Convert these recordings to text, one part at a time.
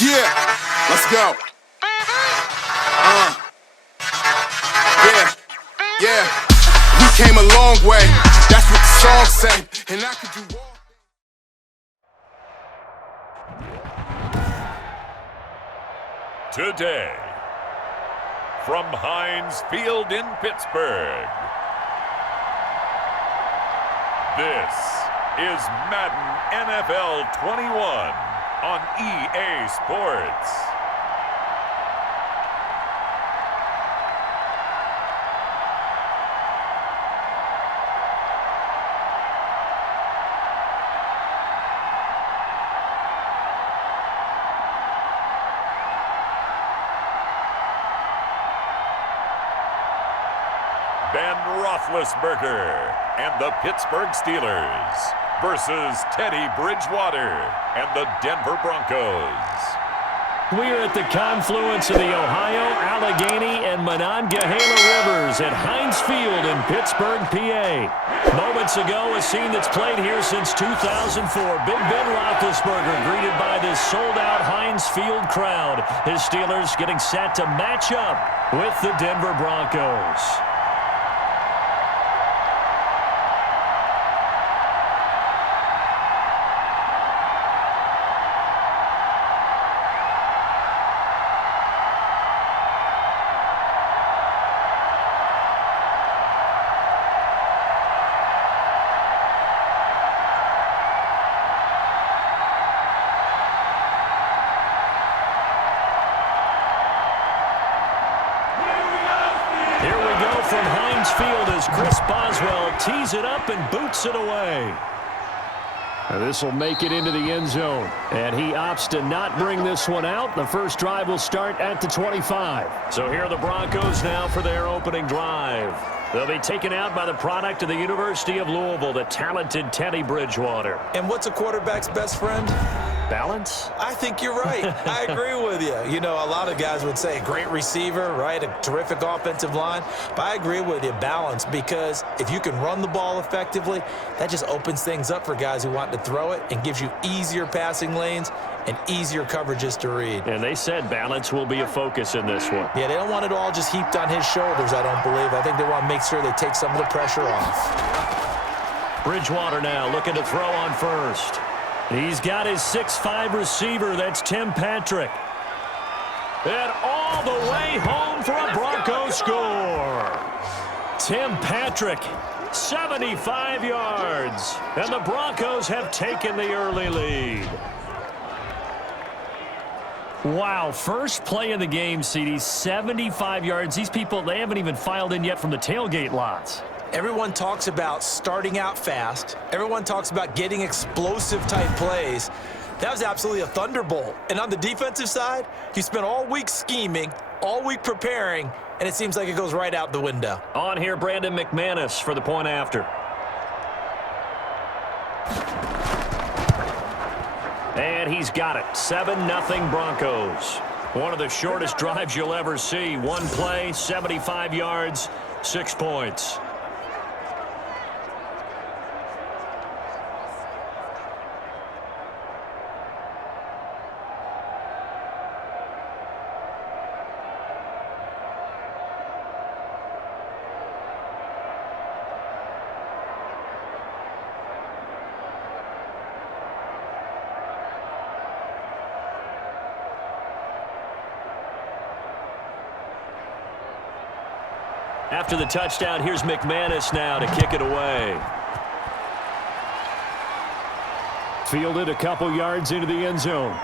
Yeah, let's go. Yeah. We came a long way. That's what the song say. And I could do all. Today, from Heinz Field in Pittsburgh, this is Madden NFL 21 on EA Sports. Ben Roethlisberger and the Pittsburgh Steelers versus Teddy Bridgewater and the Denver Broncos. We're at the confluence of the Ohio, Allegheny, and Monongahela Rivers at Heinz Field in Pittsburgh, PA. Moments ago, a scene that's played here since 2004. Big Ben Roethlisberger greeted by this sold-out Heinz Field crowd. His Steelers getting set to match up with the Denver Broncos. From Heinz Field as Chris Boswell tees it up and boots it away. This will make it into the end zone, and he opts to not bring this one out. The first drive will start at the 25. So here are the Broncos now for their opening drive. They'll be taken out by the product of the University of Louisville, the talented Teddy Bridgewater. And what's a quarterback's best friend? Balance? I think you're right. I agree with you. You know, a lot of guys would say a great receiver, right? A terrific offensive line. But I agree with you, balance, because if you can run the ball effectively, that just opens things up for guys who want to throw it and gives you easier passing lanes and easier coverages to read. And they said balance will be a focus in this one. Yeah, they don't want it all just heaped on his shoulders, I don't believe. I think they want to make sure they take some of the pressure off. Bridgewater now looking to throw on first. He's got his 6'5" receiver. That's Tim Patrick. And all the way home for a Broncos score. Tim Patrick, 75 yards. And the Broncos have taken the early lead. Wow, first play of the game, CD, 75 yards. These people, they haven't even filed in yet from the tailgate lots. Everyone talks about starting out fast. Everyone talks about getting explosive-type plays. That was absolutely a thunderbolt. And on the defensive side, you spent all week scheming, all week preparing, and it seems like it goes right out the window. On here, Brandon McManus for the point after. And he's got it. 7-0 Broncos. One of the shortest drives you'll ever see. One play, 75 yards, 6 points. After the touchdown, here's McManus now to kick it away. Fielded a couple yards into the end zone.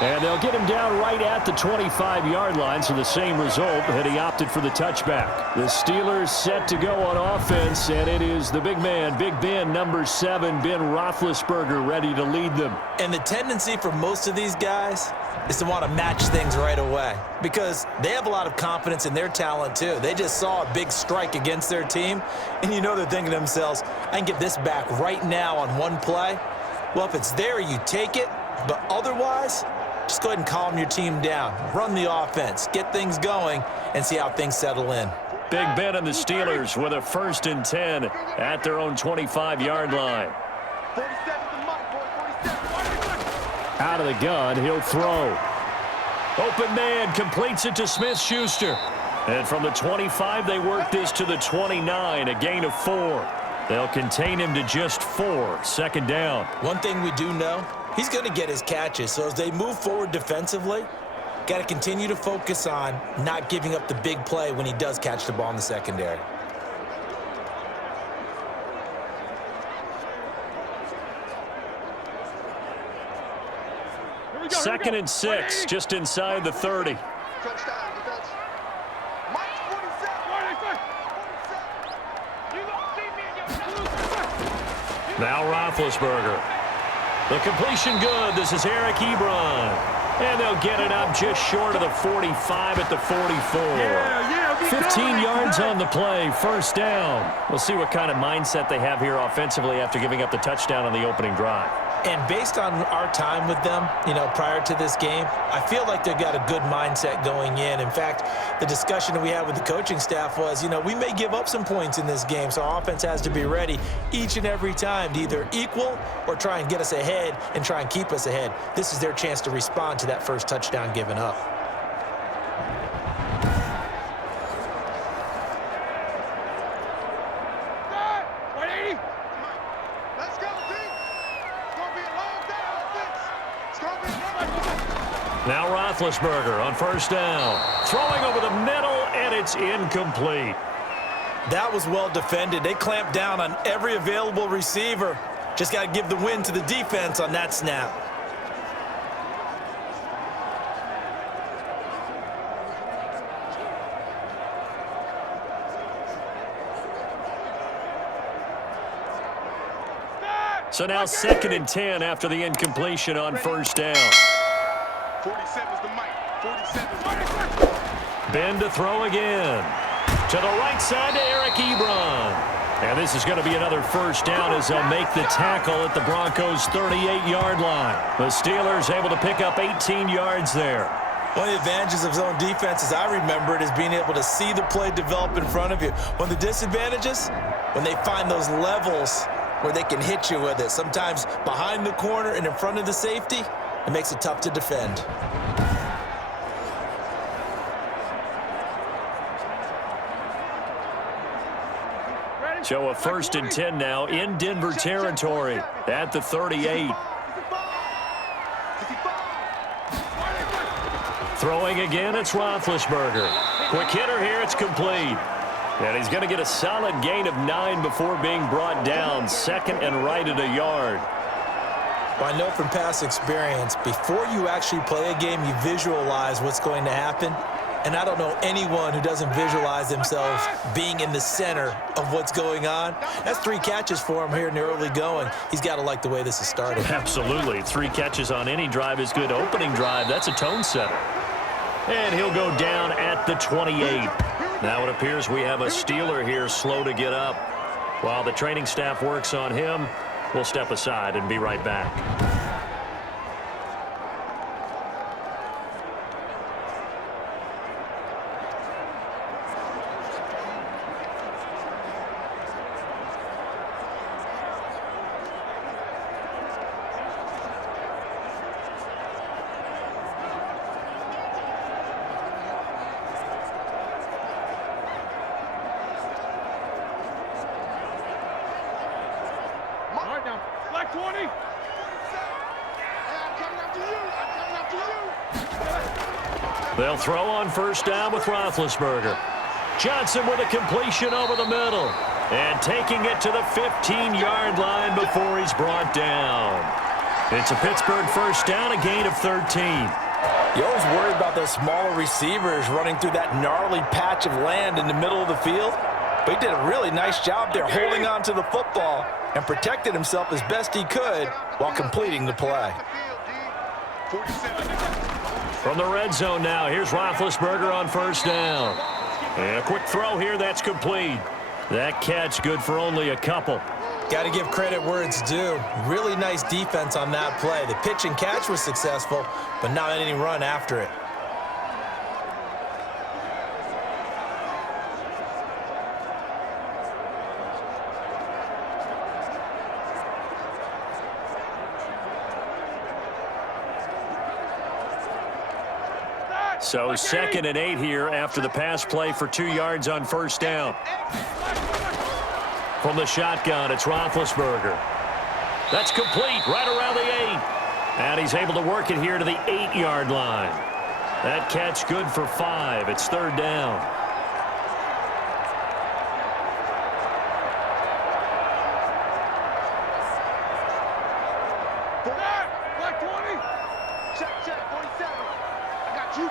And they'll get him down right at the 25-yard line, so the same result had he opted for the touchback. The Steelers set to go on offense, and it is the big man, Big Ben, number 7, Ben Roethlisberger, ready to lead them. And the tendency for most of these guys is to want to match things right away because they have a lot of confidence in their talent too. They just saw a big strike against their team, and you know they're thinking to themselves, I can get this back right now on one play. Well, if it's there, you take it, but otherwise, just go ahead and calm your team down. Run the offense, get things going, and see how things settle in. Big Ben and the Steelers with a 1st and 10 at their own 25-yard line. Out of the gun, he'll throw. Open man completes it to Smith-Schuster. And from the 25, they work this to the 29, a gain of 4. They'll contain him to just 4, second down. One thing we do know, he's going to get his catches. So as they move forward defensively, got to continue to focus on not giving up the big play when he does catch the ball in the secondary. Second and 6, just inside the 30. Now Roethlisberger. The completion good. This is Eric Ebron. And they'll get it up just short of the 45 at the 44. 15 yards on the play, first down. We'll see what kind of mindset they have here offensively after giving up the touchdown on the opening drive. And based on our time with them, prior to this game, I feel like they've got a good mindset going in. In fact, the discussion that we had with the coaching staff was, we may give up some points in this game, so our offense has to be ready each and every time to either equal or try and get us ahead and try and keep us ahead. This is their chance to respond to that first touchdown given up. Now Roethlisberger on first down. Throwing over the middle, and it's incomplete. That was well defended. They clamped down on every available receiver. Just got to give the win to the defense on that snap. So now second and 10 after the incompletion on first down. 47's the mic. 47's the mic. Ben to throw again. To the right side to Eric Ebron. And this is going to be another first down as they'll make the tackle at the Broncos' 38-yard line. The Steelers able to pick up 18 yards there. One of the advantages of zone defense, as I remember it, is being able to see the play develop in front of you. One of the disadvantages, when they find those levels where they can hit you with it, sometimes behind the corner and in front of the safety, it makes it tough to defend. So a first and 10 now in Denver territory at the 38. Throwing again, it's Roethlisberger. Quick hitter here, it's complete. And he's going to get a solid gain of 9 before being brought down. Second and right at a yard. Well, I know from past experience, before you actually play a game, you visualize what's going to happen. And I don't know anyone who doesn't visualize themselves being in the center of what's going on. That's 3 catches for him here in the early going. He's got to like the way this is started. Absolutely. 3 catches on any drive is good. Opening drive, that's a tone setter. And he'll go down at the 28. Now it appears we have a Steeler here slow to get up. While the training staff works on him, we'll step aside and be right back. They'll throw on first down with Roethlisberger. Johnson with a completion over the middle. And taking it to the 15-yard line before he's brought down. It's a Pittsburgh first down, a gain of 13. You always worry about those smaller receivers running through that gnarly patch of land in the middle of the field. But he did a really nice job there holding on to the football and protected himself as best he could while completing the play. From the red zone now, here's Roethlisberger on first down. And a quick throw here, that's complete. That catch good for only a couple. Got to give credit where it's due. Really nice defense on that play. The pitch and catch was successful, but not any run after it. So 2nd and 8 here after the pass play for 2 yards on first down. From the shotgun, it's Roethlisberger. That's complete right around the 8. And he's able to work it here to the 8-yard line. That catch good for 5. It's 3rd down. Black 20. Check, 47. I got you.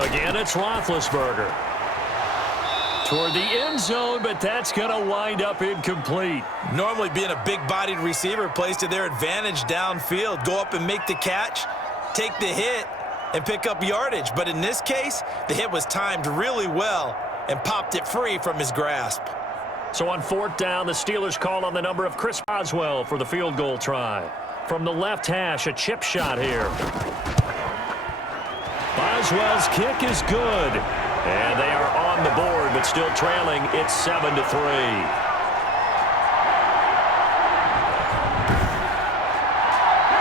Again, it's Roethlisberger. Toward the end zone, but that's going to wind up incomplete. Normally being a big-bodied receiver plays to their advantage downfield. Go up and make the catch, take the hit, and pick up yardage. But in this case, the hit was timed really well and popped it free from his grasp. So on 4th down, the Steelers call on the number of Chris Boswell for the field goal try. From the left hash, a chip shot here. Boswell's kick is good. And they are on the board, but still trailing. It's 7-3.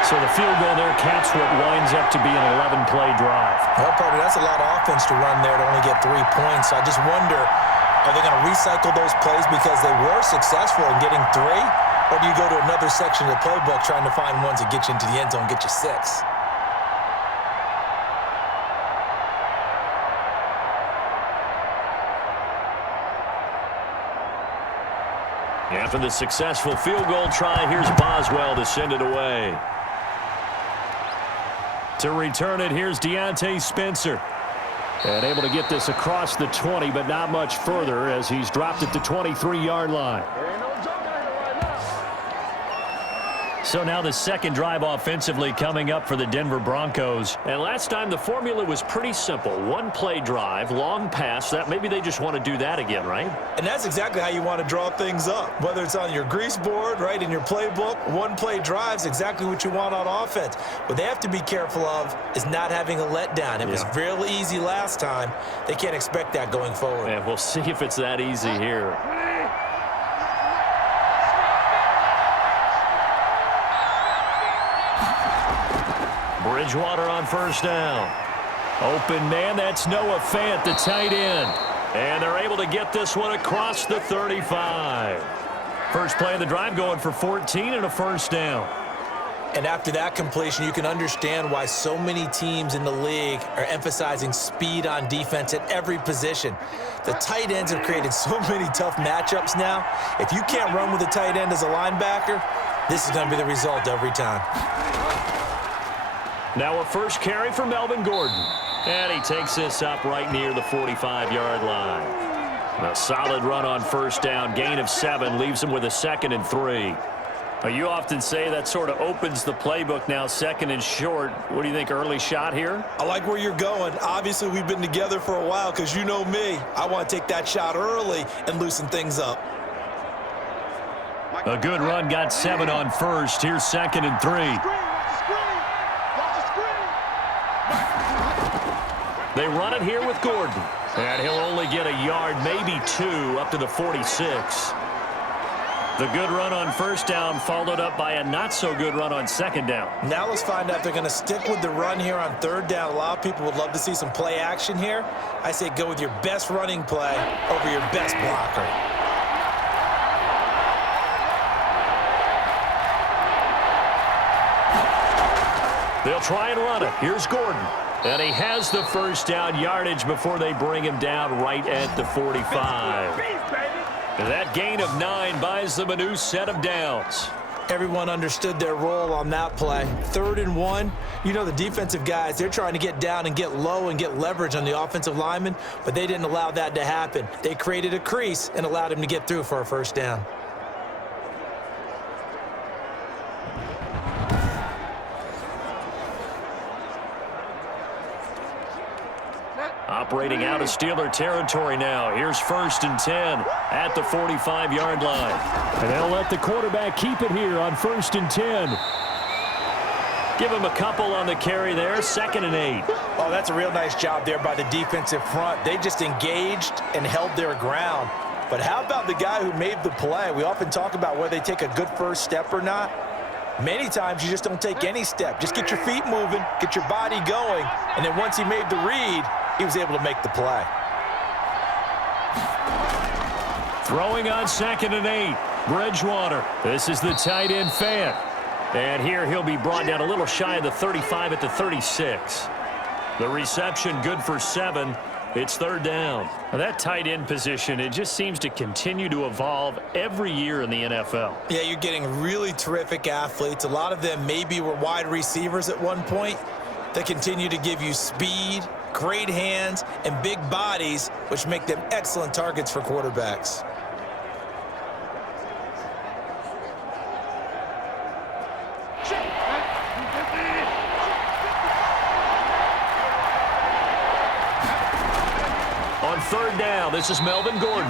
So the field goal there caps what winds up to be an 11-play drive. Well, partner, that's a lot of offense to run there to only get 3 points. So I just wonder, are they going to recycle those plays because they were successful in getting 3? Or do you go to another section of the playbook trying to find ones that get you into the end zone and get you 6? After the successful field goal try, here's Boswell to send it away. To return it, here's Deontay Spencer. And able to get this across the 20, but not much further as he's dropped at the 23-yard line. So now the 2nd drive offensively coming up for the Denver Broncos. And last time the formula was pretty simple. 1-play drive, long pass. That maybe they just want to do that again, right? And that's exactly how you want to draw things up. Whether it's on your grease board, right, in your playbook, 1-play drive's exactly what you want on offense. What they have to be careful of is not having a letdown. It was real easy last time. They can't expect that going forward. And we'll see if it's that easy here. Bridgewater on first down. Open man, that's Noah Fant, the tight end. And they're able to get this one across the 35. First play of the drive going for 14 and a first down. And after that completion, you can understand why so many teams in the league are emphasizing speed on defense at every position. The tight ends have created so many tough matchups now. If you can't run with a tight end as a linebacker, this is going to be the result every time. Now a first carry for Melvin Gordon. And he takes this up right near the 45-yard line. A solid run on first down. Gain of 7 leaves him with a 2nd and 3. You often say that sort of opens the playbook now, 2nd and short. What do you think, early shot here? I like where you're going. Obviously, we've been together for a while because you know me. I want to take that shot early and loosen things up. A good run, got 7 on first. Here's 2nd and 3. They run it here with Gordon. And he'll only get a yard, maybe 2, up to the 46. The good run on first down followed up by a not-so-good run on 2nd down. Now let's find out if they're going to stick with the run here on 3rd down. A lot of people would love to see some play action here. I say go with your best running play over your best blocker. They'll try and run it. Here's Gordon. And he has the first down yardage before they bring him down right at the 45. And that gain of 9 buys them a new set of downs. Everyone understood their role on that play. 3rd and 1. You know the defensive guys, they're trying to get down and get low and get leverage on the offensive lineman, but they didn't allow that to happen. They created a crease and allowed him to get through for a first down. Operating out of Steeler territory now. Here's 1st and 10 at the 45-yard line. And they'll let the quarterback keep it here on 1st and 10. Give him a couple on the carry there. 2nd and 8. Oh, that's a real nice job there by the defensive front. They just engaged and held their ground. But how about the guy who made the play? We often talk about whether they take a good first step or not. Many times you just don't take any step. Just get your feet moving, get your body going, and then once he made the read, he was able to make the play. Throwing on 2nd and 8. Bridgewater. This is the tight end fan. And here he'll be brought down a little shy of the 35 at the 36. The reception good for 7. It's 3rd down. Now that tight end position, it just seems to continue to evolve every year in the NFL. Yeah, you're getting really terrific athletes. A lot of them maybe were wide receivers at one point. They continue to give you speed, great hands, and big bodies, which make them excellent targets for quarterbacks. On 3rd down, this is Melvin Gordon.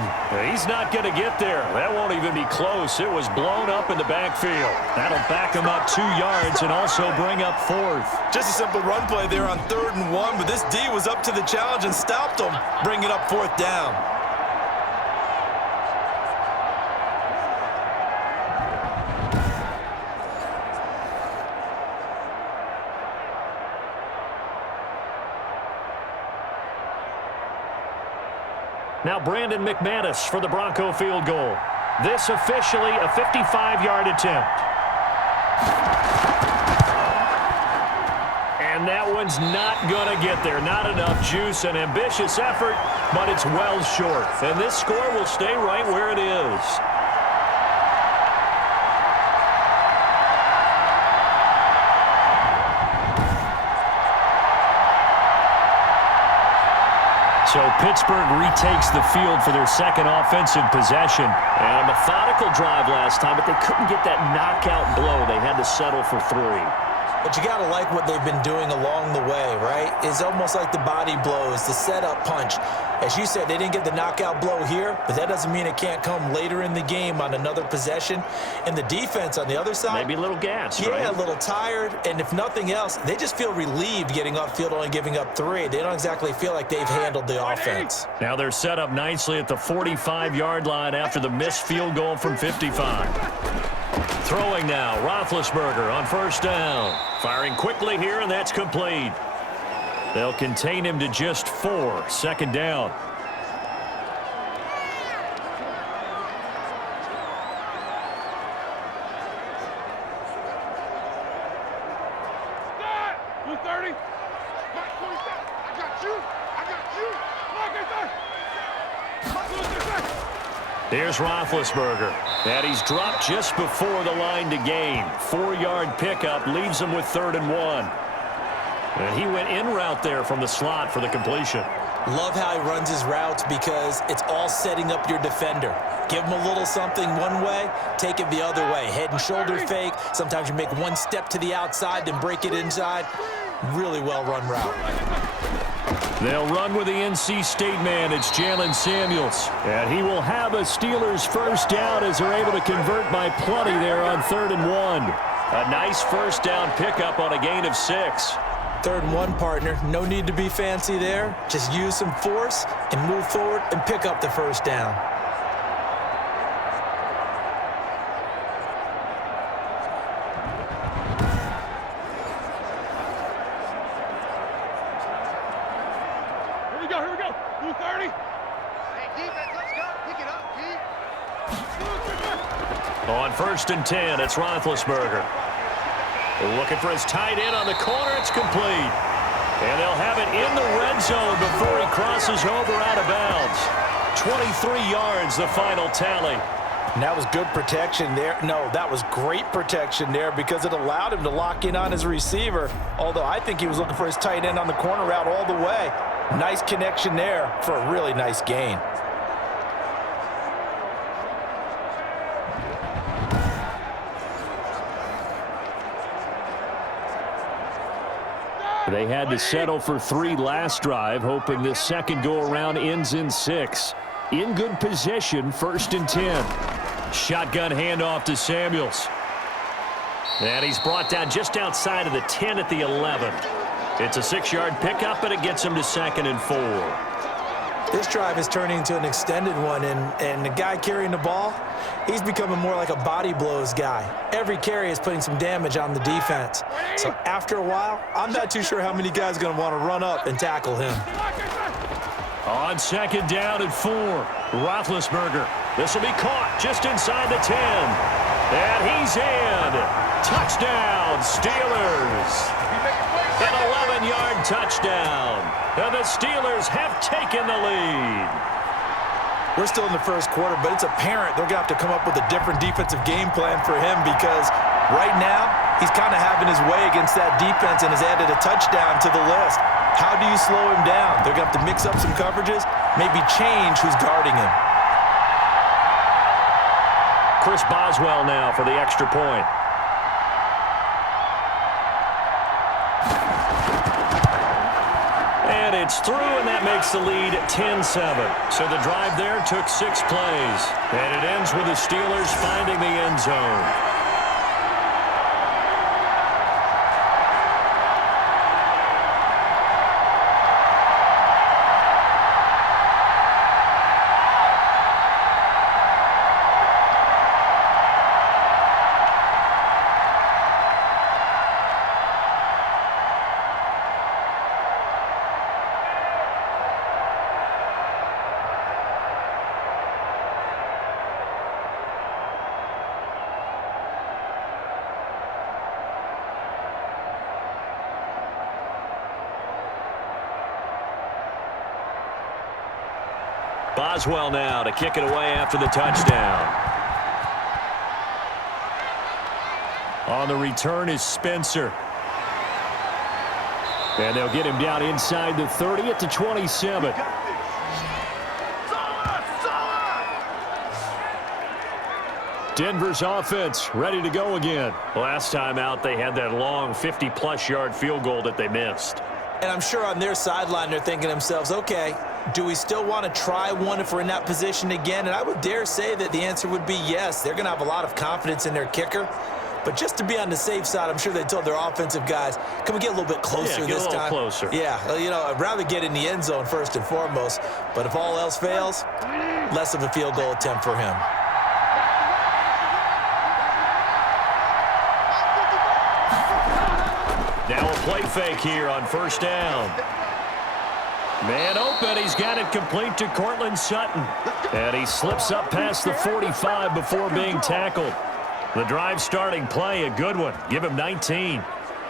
He's not going to get there. That won't even be close. It was blown up in the backfield. That'll back him up 2 yards and also bring up 4th. Just a simple run play there on 3rd and 1, but this D was up to the challenge and stopped him, bringing up 4th down. Now Brandon McManus for the Bronco field goal. This officially a 55-yard attempt. And that one's not going to get there. Not enough juice. An ambitious effort, but it's well short. And this score will stay right where it is. So Pittsburgh retakes the field for their 2nd offensive possession. And a methodical drive last time, but they couldn't get that knockout blow. They had to settle for 3. But you got to like what they've been doing along the way, right? It's almost like the body blows, the setup punch. As you said, they didn't get the knockout blow here, but that doesn't mean it can't come later in the game on another possession. And the defense on the other side, maybe a little gas, right? Yeah, a little tired. And if nothing else, they just feel relieved getting off field, only giving up 3. They don't exactly feel like they've handled the offense. Now they're set up nicely at the 45-yard line after the missed field goal from 55. Throwing now, Roethlisberger on 1st down. Firing quickly here, and that's complete. They'll contain him to just 4. 2nd down. Here's Roethlisberger. And he's dropped just before the line to gain. 4-yard pickup leaves him with 3rd and 1. And he went in route there from the slot for the completion. Love how he runs his routes because it's all setting up your defender. Give him a little something one way, take it the other way. Head and shoulder fake. Sometimes you make one step to the outside, then break it inside. Really well run route. They'll run with the NC State man. It's Jalen Samuels. And he will have a Steelers 1st down as they're able to convert by plenty there on 3rd and 1. A nice 1st down pickup on a gain of 6. 3rd and 1, partner. No need to be fancy there. Just use some force and move forward and pick up the 1st down. Here we go. Blue 30. Hey, defense, let's go. Pick it up, D. On 1st and 10, it's Roethlisberger. Looking for his tight end on the corner. It's complete. And they'll have it in the red zone before he crosses over out of bounds. 23 yards, the final tally. And that was good protection there. No, that was great protection there because it allowed him to lock in on his receiver. Although I think he was looking for his tight end on the corner route all the way. Nice connection there for a really nice gain. They had to settle for 3 last drive, hoping this second go-around ends in 6. In good position, 1st and 10. Shotgun handoff to Samuels. And he's brought down just outside of the 10 at the 11. It's a 6-yard pickup, and it gets him to 2nd and 4. This drive is turning into an extended one, and the guy carrying the ball, he's becoming more like a body blows guy. Every carry is putting some damage on the defense. So after a while, I'm not too sure how many guys are going to want to run up and tackle him. On second down and 4, Roethlisberger. This will be caught just inside the 10. And he's in. Touchdown, Steelers. An 11-yard touchdown. And the Steelers have taken the lead. We're still in the first quarter, but it's apparent they're going to have to come up with a different defensive game plan for him because right now he's kind of having his way against that defense and has added a touchdown to the list. How do you slow him down? They're going to have to mix up some coverages, maybe change who's guarding him. Chris Boswell now for the extra point. And it's through, and that makes the lead 10-7. So the drive there took 6 plays. And it ends with the Steelers finding the end zone. Boswell now to kick it away after the touchdown. On the return is Spencer. And they'll get him down inside the 30 at the 27. Denver's offense ready to go again. Last time out, they had that long 50-plus yard field goal that they missed. And I'm sure on their sideline they're thinking to themselves, okay, do we still want to try one if we're in that position again? And I would dare say that the answer would be yes. They're going to have a lot of confidence in their kicker. But just to be on the safe side, I'm sure they told their offensive guys, can we get a little bit closer this time? Closer. Yeah, you know, I'd rather get in the end zone first and foremost. But if all else fails, less of a field goal attempt for him. Now a play fake here on first down. Man open, he's got it complete to Cortland Sutton. And he slips up past the 45 before being tackled. The drive starting play, a good one. Give him 19.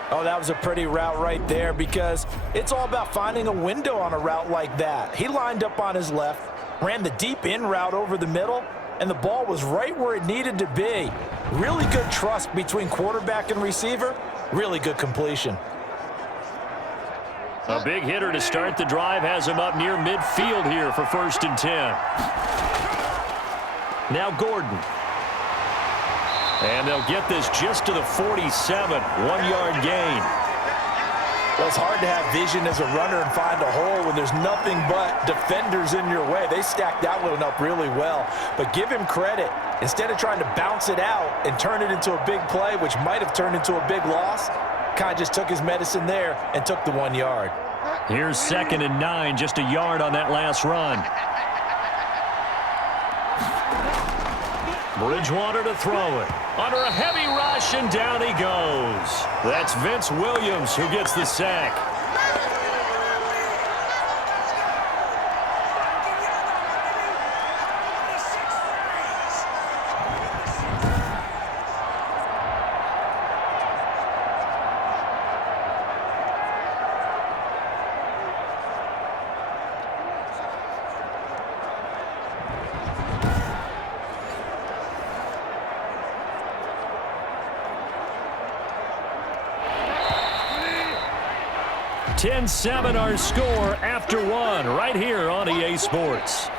Oh, that was a pretty route right there because it's all about finding a window on a route like that. He lined up on his left, ran the deep in route over the middle, and the ball was right where it needed to be. Really good trust between quarterback and receiver. Really good completion. A big hitter to start the drive has him up near midfield here for 1st and 10. Now Gordon. And they'll get this just to the 47, 1-yard gain. Well, it's hard to have vision as a runner and find a hole when there's nothing but defenders in your way. They stacked that one up really well. But give him credit. Instead of trying to bounce it out and turn it into a big play, which might have turned into a big loss, kind of just took his medicine there and took the 1 yard. Here's 2nd and 9, just a yard on that last run. Bridgewater to throw it. Under a heavy rush, and down he goes. That's Vince Williams who gets the sack. $10-7 our score after 1 right here on EA Sports.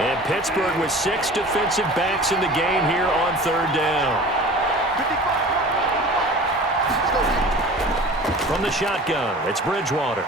And Pittsburgh with 6 defensive backs in the game here on 3rd down. From the shotgun, it's Bridgewater.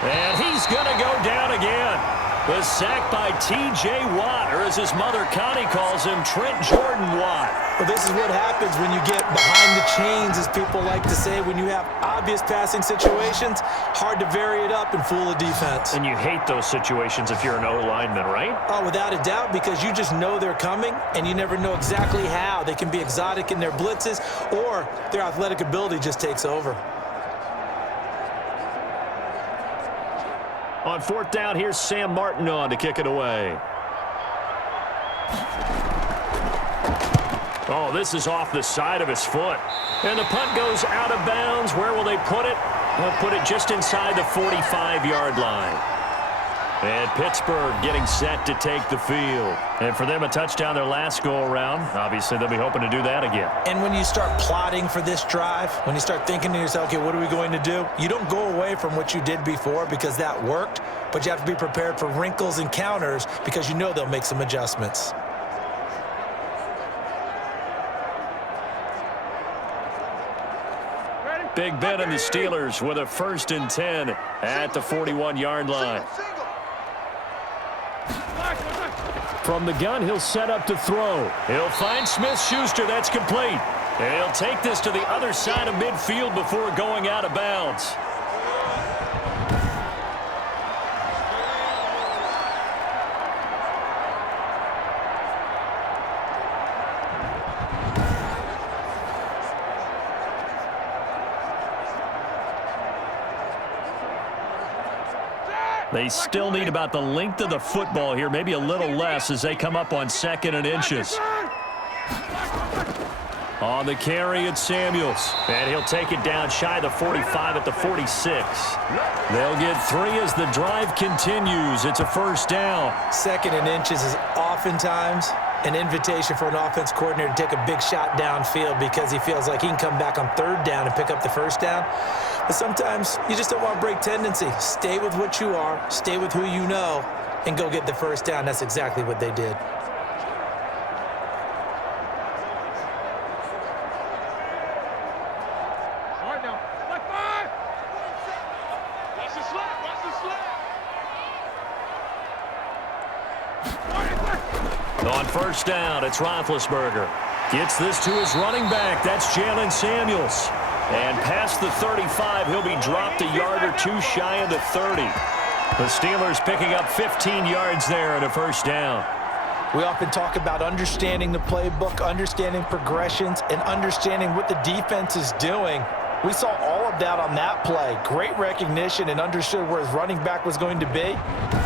And he's going to go down again. The sack by T.J. Watt, or as his mother Connie calls him, Trent Jordan Watt. Well, this is what happens when you get behind the chains, as people like to say. When you have obvious passing situations, hard to vary it up and fool a defense. And you hate those situations if you're an O-lineman, right? Oh, without a doubt, because you just know they're coming, and you never know exactly how. They can be exotic in their blitzes, or their athletic ability just takes over. On fourth down, here's Sam Martin on to kick it away. Oh, this is off the side of his foot. And the punt goes out of bounds. Where will they put it? They'll put it just inside the 45-yard line. And Pittsburgh getting set to take the field. And for them, a touchdown their last go-around. Obviously, they'll be hoping to do that again. And when you start plotting for this drive, when you start thinking to yourself, okay, what are we going to do? You don't go away from what you did before because that worked, but you have to be prepared for wrinkles and counters because you know they'll make some adjustments. Big Ben and the Steelers with a 1st and 10 at the 41-yard line. From the gun, he'll set up to throw. He'll find Smith-Schuster. That's complete. And he'll take this to the other side of midfield before going out of bounds. They still need about the length of the football here, maybe a little less as they come up on 2nd and inches. On the carry, it's Samuels. And he'll take it down shy of the 45 at the 46. They'll get 3 as the drive continues. It's a 1st down. 2nd and inches is oftentimes an invitation for an offense coordinator to take a big shot downfield because he feels like he can come back on 3rd down and pick up the 1st down. But sometimes you just don't want to break tendency. Stay with what you are, stay with who you know, and go get the 1st down. That's exactly what they did. All right now. Like 5. Watch the slap. Watch the slap. On 1st down, it's Roethlisberger. Gets this to his running back. That's Jalen Samuels. And past the 35, he'll be dropped a yard or 2 shy of the 30. The Steelers picking up 15 yards there at a 1st down. We often talk about understanding the playbook, understanding progressions, and understanding what the defense is doing. We saw all of that on that play. Great recognition and understood where his running back was going to be.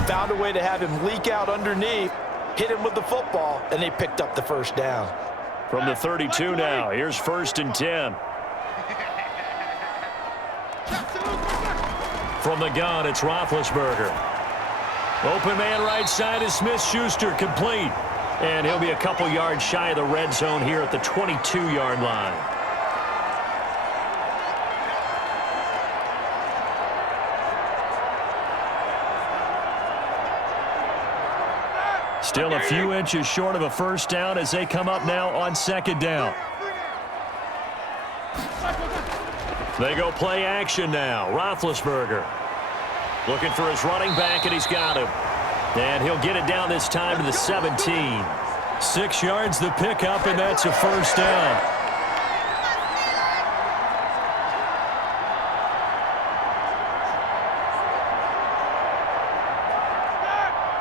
Found a way to have him leak out underneath, hit him with the football, and they picked up the 1st down. From the 32 now, here's 1st and 10. From the gun, it's Roethlisberger. Open man right side is Smith-Schuster, complete. And he'll be a couple yards shy of the red zone here at the 22-yard line. Still a few inches short of a 1st down as they come up now on 2nd down. They go play action now. Roethlisberger looking for his running back, and he's got him. And he'll get it down this time to the 17. 6 yards the pickup, and that's a 1st down.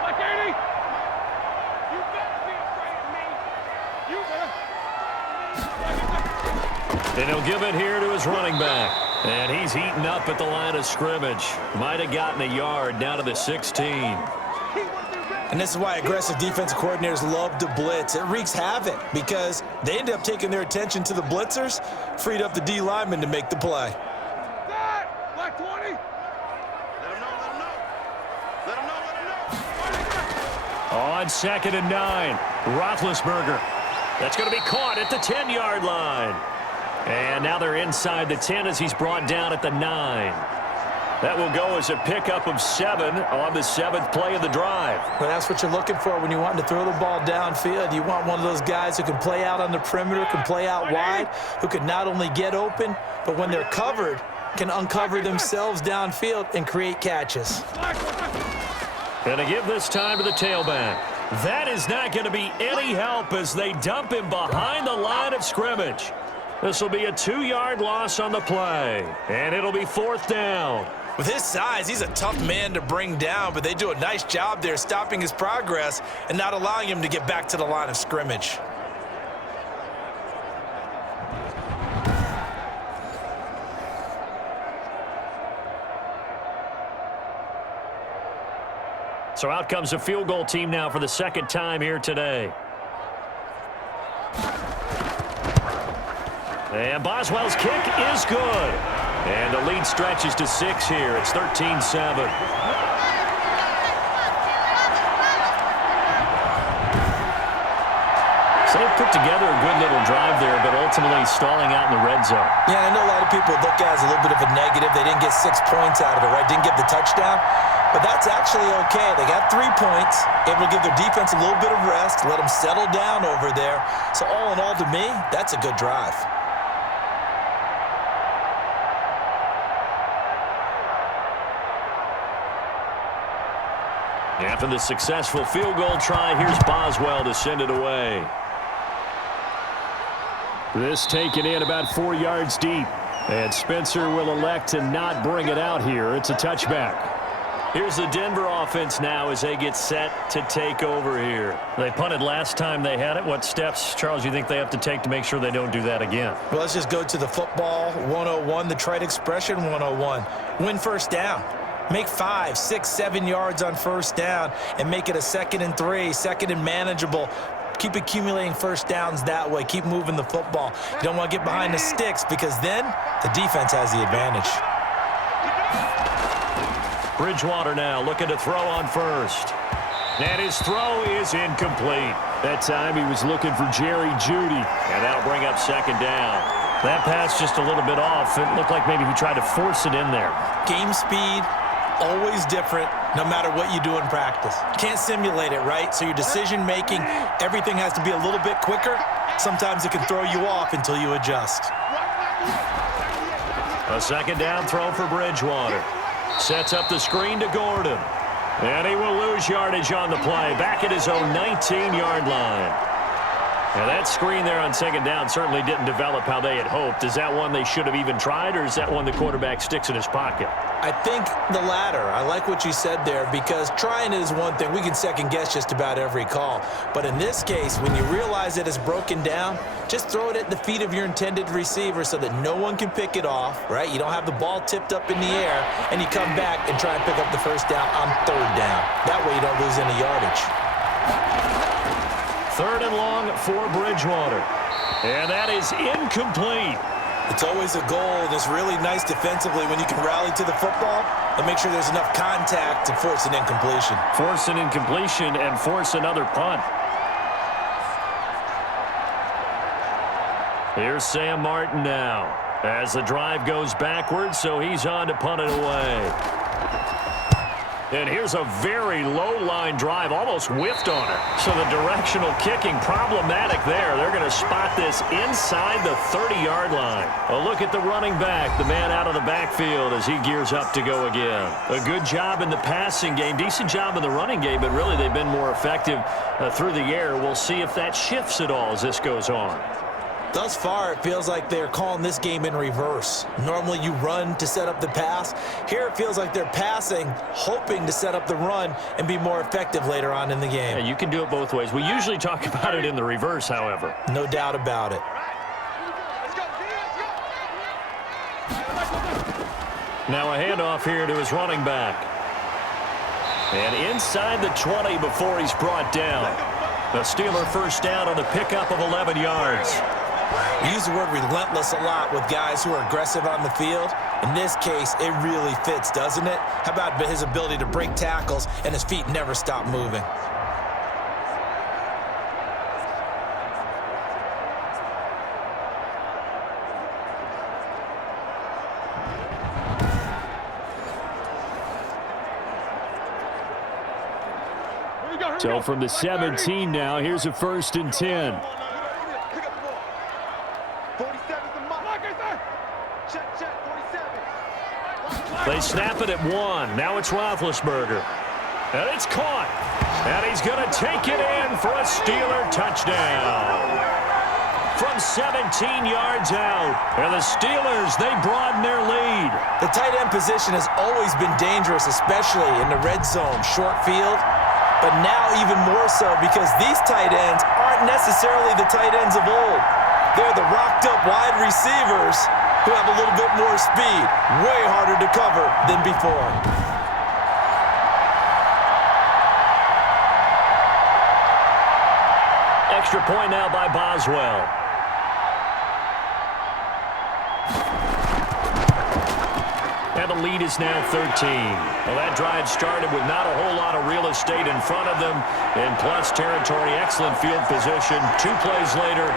Like 80. You better be afraid of me. You better. And he'll give it here to his running back. And he's heating up at the line of scrimmage. Might have gotten a yard down to the 16. And this is why aggressive defensive coordinators love to blitz. It wreaks havoc because they end up taking their attention to the blitzers, freed up the D lineman to make the play. Like 20. Let him know, let him know. Let him know, let him know. On 2nd and 9, Roethlisberger. That's going to be caught at the 10-yard line. And now they're inside the 10 as he's brought down at the 9. That will go as a pickup of 7 on the 7th play of the drive. Well, that's what you're looking for when you want to throw the ball downfield. You want one of those guys who can play out on the perimeter, can play out wide, who can not only get open, but when they're covered, can uncover themselves downfield and create catches. Gonna give this time to the tailback. That is not going to be any help as they dump him behind the line of scrimmage. This will be a 2-yard loss on the play, and it'll be 4th down. With his size, he's a tough man to bring down, but they do a nice job there stopping his progress and not allowing him to get back to the line of scrimmage. So out comes a field goal team now for the 2nd time here today. And Boswell's kick is good. And the lead stretches to 6 here. It's 13-7. So they put together a good little drive there, but ultimately stalling out in the red zone. Yeah, I know a lot of people look at it as a little bit of a negative. They didn't get 6 points out of it, right? Didn't get the touchdown. But that's actually okay. They got 3 points, able to give their defense a little bit of rest, let them settle down over there. So all in all, to me, that's a good drive. After the successful field goal try, here's Boswell to send it away. This taken in about 4 yards deep. And Spencer will elect to not bring it out here. It's a touchback. Here's the Denver offense now as they get set to take over here. They punted last time they had it. What steps, Charles, you think they have to take to make sure they don't do that again? Well, let's just go to the football 101, the trite expression 101. Win first down. Make 5, 6, 7 yards on first down and make it a 2nd and 3, 2nd and manageable. Keep accumulating first downs that way. Keep moving the football. You don't want to get behind the sticks because then the defense has the advantage. Bridgewater now looking to throw on first. And his throw is incomplete. That time he was looking for Jerry Jeudy. And that'll bring up 2nd down. That pass just a little bit off. It looked like maybe he tried to force it in there. Game speed, always different no matter what you do in practice. Can't simulate it, right? So your decision making, everything has to be a little bit quicker. Sometimes it can throw you off until you adjust. A 2nd down throw for Bridgewater. Sets up the screen to Gordon. And he will lose yardage on the play. Back at his own 19-yard line. Now that screen there on 2nd down certainly didn't develop how they had hoped. Is that one they should have even tried, or is that one the quarterback sticks in his pocket? I think the latter. I like what you said there because trying it is one thing. We can second guess just about every call. But in this case, when you realize it is broken down, just throw it at the feet of your intended receiver so that no one can pick it off, right? You don't have the ball tipped up in the air, and you come back and try and pick up the first down on 3rd down. That way you don't lose any yardage. 3rd and long for Bridgewater. And that is incomplete. It's always a goal, and it's really nice defensively when you can rally to the football and make sure there's enough contact to force an incompletion. Force an incompletion and force another punt. Here's Sam Martin now as the drive goes backwards, so he's on to punt it away. And here's a very low-line drive, almost whiffed on her. So the directional kicking problematic there. They're going to spot this inside the 30-yard line. A look at the running back, the man out of the backfield as he gears up to go again. A good job in the passing game, decent job in the running game, but really they've been more effective through the air. We'll see if that shifts at all as this goes on. Thus far, it feels like they're calling this game in reverse. Normally, you run to set up the pass. Here, it feels like they're passing, hoping to set up the run and be more effective later on in the game. Yeah, you can do it both ways. We usually talk about it in the reverse, however. No doubt about it. Now a handoff here to his running back. And inside the 20 before he's brought down. The Steeler first down on the pickup of 11 yards. We use the word relentless a lot with guys who are aggressive on the field. In this case, it really fits, doesn't it? How about his ability to break tackles and his feet never stop moving? So from the 17 now, here's a 1st and 10. They snap it at 1. Now it's Roethlisberger. And it's caught. And he's going to take it in for a Steeler touchdown. From 17 yards out. And the Steelers, they broaden their lead. The tight end position has always been dangerous, especially in the red zone, short field. But now even more so because these tight ends aren't necessarily the tight ends of old. They're the rocked-up wide receivers who have a little bit more speed. Way harder to cover than before. Extra point now by Boswell. And the lead is now 13. Well, that drive started with not a whole lot of real estate in front of them. In plus territory, excellent field position. 2 plays later,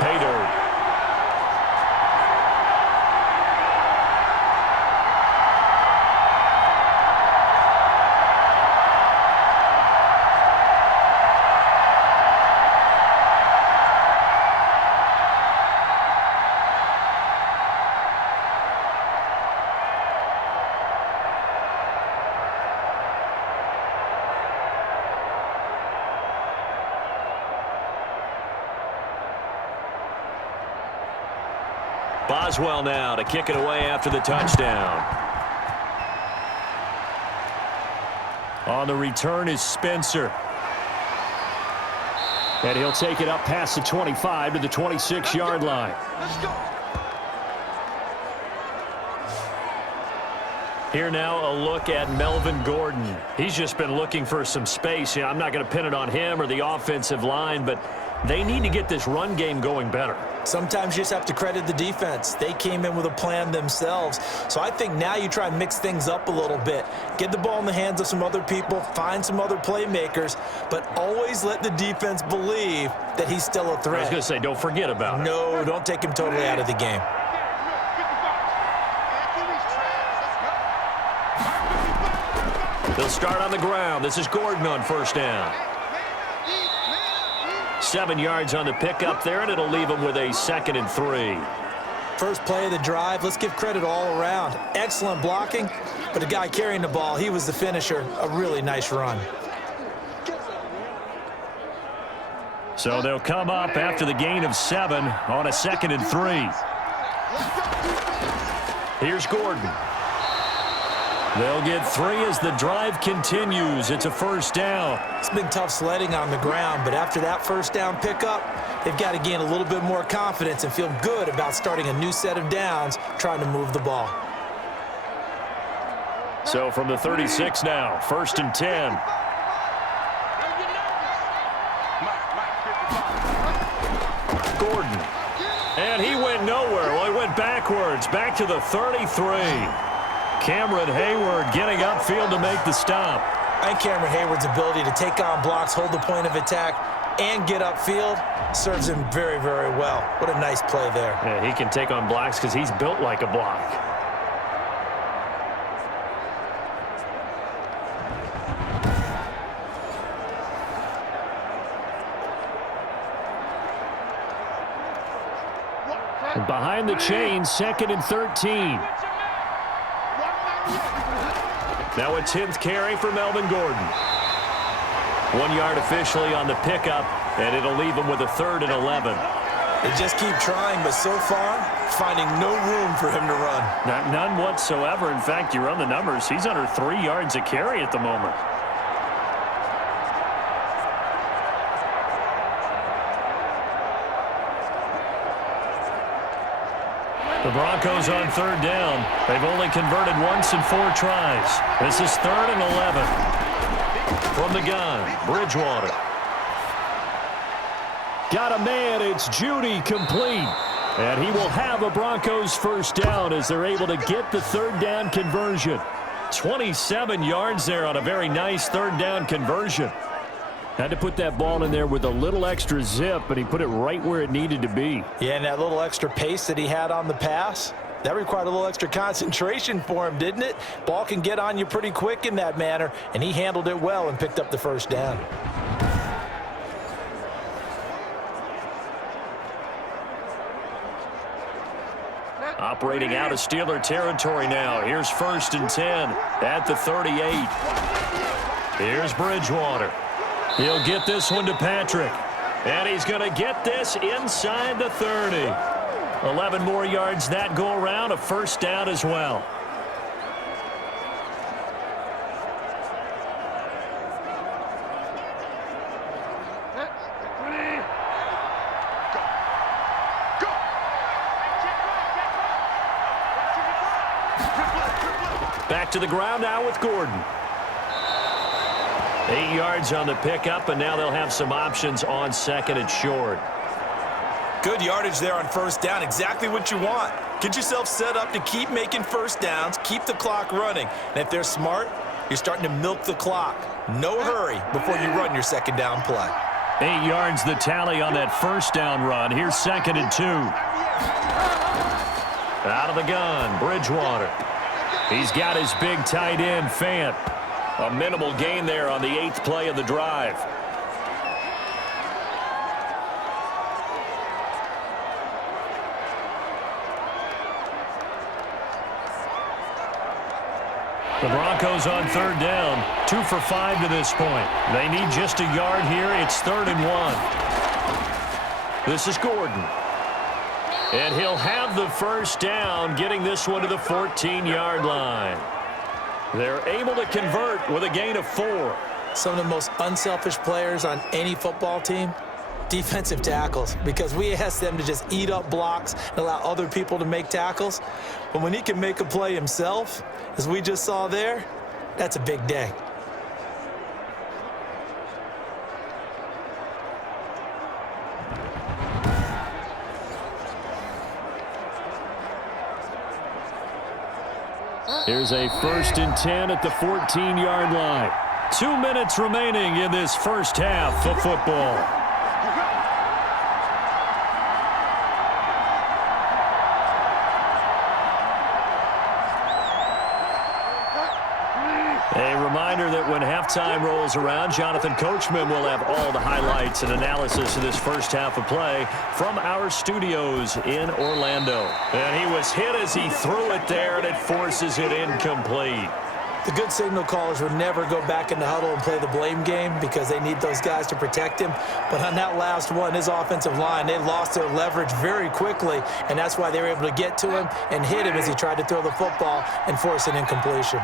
pay dirt. Boswell now to kick it away after the touchdown. On the return is Spencer. And he'll take it up past the 25 to the 26-yard line. Let's go. Here now a look at Melvin Gordon. He's just been looking for some space. I'm not going to pin it on him or the offensive line, but they need to get this run game going better. Sometimes you just have to credit the defense. They came in with a plan themselves. So I think now you try and mix things up a little bit. Get the ball in the hands of some other people, find some other playmakers, but always let the defense believe that he's still a threat. I was going to say, don't forget about it. No, don't take him totally out of the game. They'll start on the ground. This is Gordon on first down. 7 yards on the pickup there, and it'll leave him with a 2nd and 3. First play of the drive, let's give credit all around. Excellent blocking, but the guy carrying the ball, he was the finisher. A really nice run. So they'll come up after the gain of 7 on a 2nd and 3. Here's Gordon. They'll get 3 as the drive continues. It's a first down. It's been tough sledding on the ground, but after that first down pickup, they've got to gain a little bit more confidence and feel good about starting a new set of downs, trying to move the ball. So from the 36 now, 1st and 10. Gordon. And he went nowhere. Well, he went backwards, back to the 33. Cameron Hayward getting upfield to make the stop. I think Cameron Hayward's ability to take on blocks, hold the point of attack, and get upfield serves him very, very well. What a nice play there. Yeah, he can take on blocks because he's built like a block. And behind the chains, 2nd and 13. Now a 10th carry for Melvin Gordon. 1 yard officially on the pickup, and it'll leave him with a 3rd and 11. They just keep trying, but so far, finding no room for him to run. None whatsoever. In fact, you run the numbers. He's under 3 yards a carry at the moment. The Broncos on 3rd down. They've only converted once in 4 tries. This is 3rd and 11. From the gun, Bridgewater. Got a man, it's Judy complete. And he will have a Broncos first down as they're able to get the 3rd down conversion. 27 yards there on a very nice 3rd down conversion. Had to put that ball in there with a little extra zip, but he put it right where it needed to be. Yeah, and that little extra pace that he had on the pass, that required a little extra concentration for him, didn't it? Ball can get on you pretty quick in that manner, and he handled it well and picked up the first down. Operating out of Steeler territory now. Here's 1st and 10 at the 38. Here's Bridgewater. He'll get this one to Patrick. And he's going to get this inside the 30. 11 more yards that go around, a 1st down as well. Back to the ground now with Gordon. 8 yards on the pickup, and now they'll have some options on 2nd and short. Good yardage there on 1st down. Exactly what you want. Get yourself set up to keep making 1st downs, keep the clock running. And if they're smart, you're starting to milk the clock. No hurry before you run your 2nd down play. 8 yards the tally on that 1st down run. Here's 2nd and 2. Out of the gun, Bridgewater. He's got his big tight end, Fant. A minimal gain there on the 8th play of the drive. The Broncos on 3rd down. 2 for 5 to this point. They need just a yard here. It's 3rd and 1. This is Gordon. And he'll have the 1st down, getting this one to the 14-yard line. They're able to convert with a gain of 4. Some of the most unselfish players on any football team, defensive tackles, because we ask them to just eat up blocks and allow other people to make tackles. But when he can make a play himself, as we just saw there, that's a big day. Here's a 1st and 10 at the 14-yard line. 2 minutes remaining in this 1st half of football. A reminder that when halftime rolls around, Jonathan Coachman will have all the highlights and analysis of this 1st half of play from our studios in Orlando. And he was hit as he threw it there, and it forces it incomplete. The good signal callers would never go back in the huddle and play the blame game because they need those guys to protect him. But on that last one, his offensive line, they lost their leverage very quickly, and that's why they were able to get to him and hit him as he tried to throw the football and force an incompletion.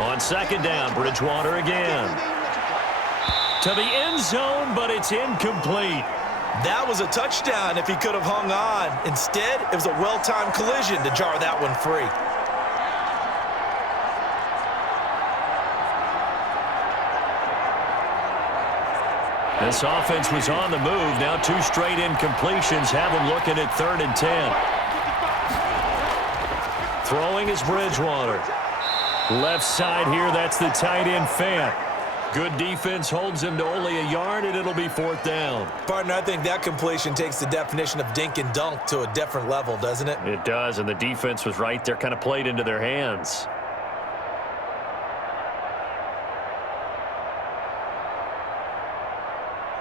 On 2nd down, Bridgewater again. To the end zone, but it's incomplete. That was a touchdown if he could have hung on. Instead, it was a well-timed collision to jar that one free. This offense was on the move. Now 2 straight incompletions have them looking at 3rd and 10. Throwing is Bridgewater. Left side here, that's the tight end, Fant. Good defense holds him to only a yard, and it'll be 4th down. Partner, I think that completion takes the definition of dink and dunk to a different level, doesn't it? It does, and the defense was right there, kind of played into their hands.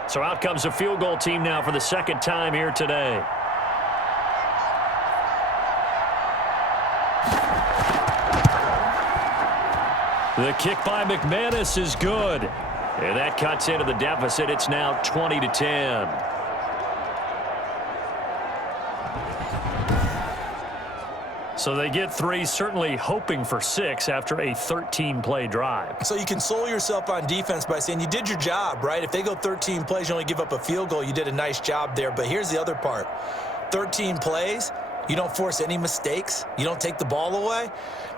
So out comes a field goal team now for the 2nd time here today. The kick by McManus is good. And that cuts into the deficit. It's now 20-10. So they get 3, certainly hoping for 6 after a 13-play drive. So you console yourself on defense by saying you did your job, right? If they go 13 plays, you only give up a field goal, you did a nice job there. But here's the other part. 13 plays, you don't force any mistakes, you don't take the ball away.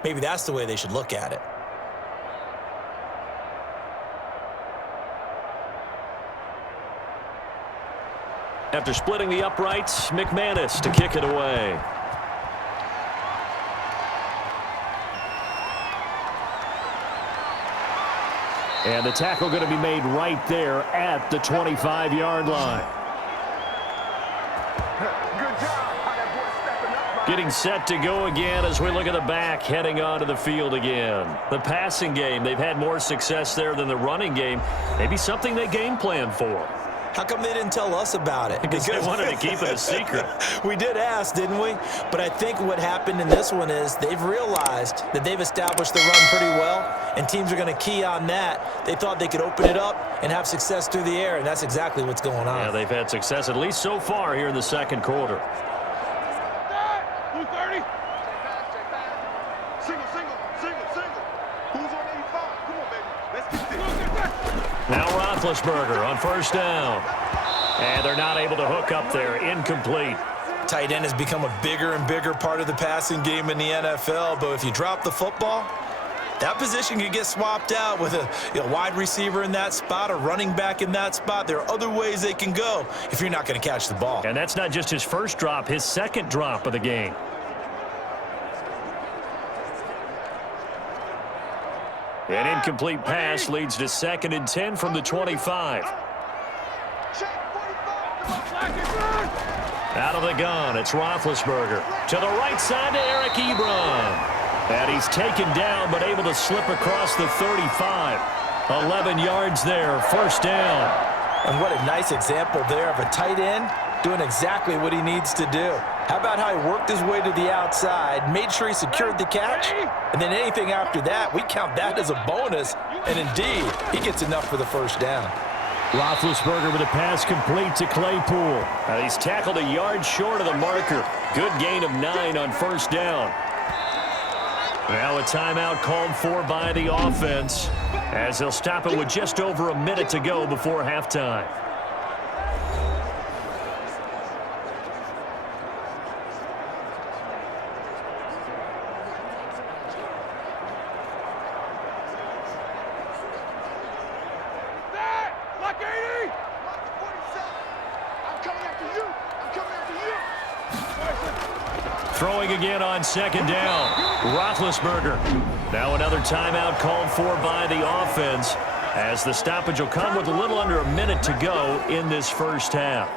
Maybe that's the way they should look at it. After splitting the uprights, McManus to kick it away. And the tackle going to be made right there at the 25-yard line. Getting set to go again as we look at the back heading onto the field again. The passing game, they've had more success there than the running game. Maybe something they game plan for. How come they didn't tell us about it? Because they wanted to keep it a secret. We did ask, didn't we? But I think what happened in this one is they've realized that they've established the run pretty well, and teams are going to key on that. They thought they could open it up and have success through the air, and that's exactly what's going on. Yeah, they've had success, at least so far, here in the second quarter. 230. Single. Who's on 85? Come on, baby. Let's get this. Now Roethlisberger on first down. And they're not able to hook up there. Incomplete. Tight end has become a bigger and bigger part of the passing game in the NFL, but if you drop the football, that position could get swapped out with a wide receiver in that spot, a running back in that spot. There are other ways they can go if you're not going to catch the ball. And that's not just his first drop, his second drop of the game. An incomplete pass leads to 2nd and 10 from the 25. Out of the gun, it's Roethlisberger. To the right side to Eric Ebron. And he's taken down, but able to slip across the 35. 11 yards there, first down. And what a nice example there of a tight end doing exactly what he needs to do. How about how he worked his way to the outside, made sure he secured the catch, and then anything after that, we count that as a bonus. And indeed, he gets enough for the first down. Roethlisberger with a pass complete to Claypool. He's tackled a yard short of the marker. Good gain of 9 on first down. Now a timeout called for by the offense, as they'll stop it with just over a minute to go before halftime. Throwing again on second down. Roethlisberger. Now another timeout called for by the offense, as the stoppage will come with a little under a minute to go in this first half.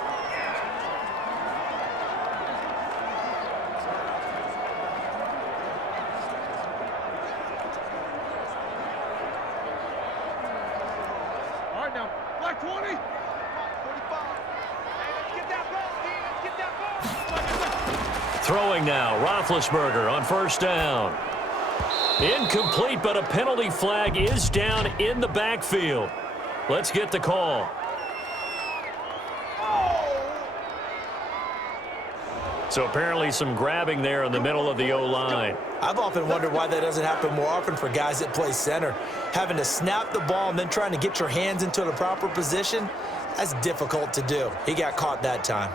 All right, now, black 20. 45. Hey, let's get that ball, D. Let's get that ball. Throwing now, Roethlisberger on first down. Incomplete, but a penalty flag is down in the backfield. Let's get the call. So apparently some grabbing there in the middle of the O-line. I've often wondered why that doesn't happen more often for guys that play center. Having to snap the ball and then trying to get your hands into the proper position, that's difficult to do. He got caught that time.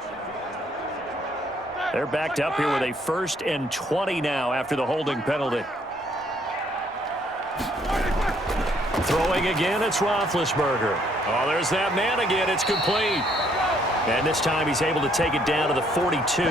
They're backed up here with a 1st and 20 now after the holding penalty. Throwing again, it's Roethlisberger. Oh, there's that man again. It's complete. And this time he's able to take it down to the 42.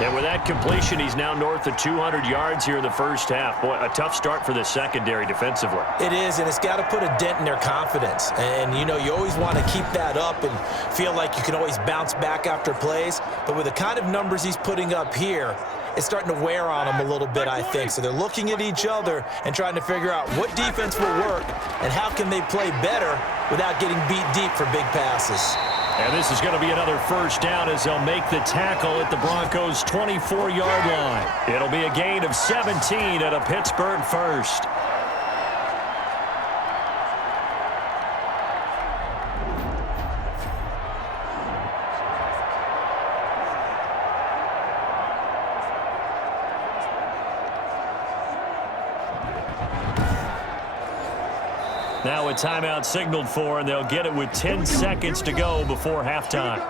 And with that completion, he's now north of 200 yards here in the first half. Boy, a tough start for the secondary defensively. It is, and it's got to put a dent in their confidence. And, you know, you always want to keep that up and feel like you can always bounce back after plays. But with the kind of numbers he's putting up here, it's starting to wear on them a little bit, I think. So they're looking at each other and trying to figure out what defense will work and how can they play better without getting beat deep for big passes. And this is going to be another first down as they'll make the tackle at the Broncos' 24-yard line. It'll be a gain of 17 at a Pittsburgh first. Now a timeout signaled for, and they'll get it with 10 seconds to go before halftime.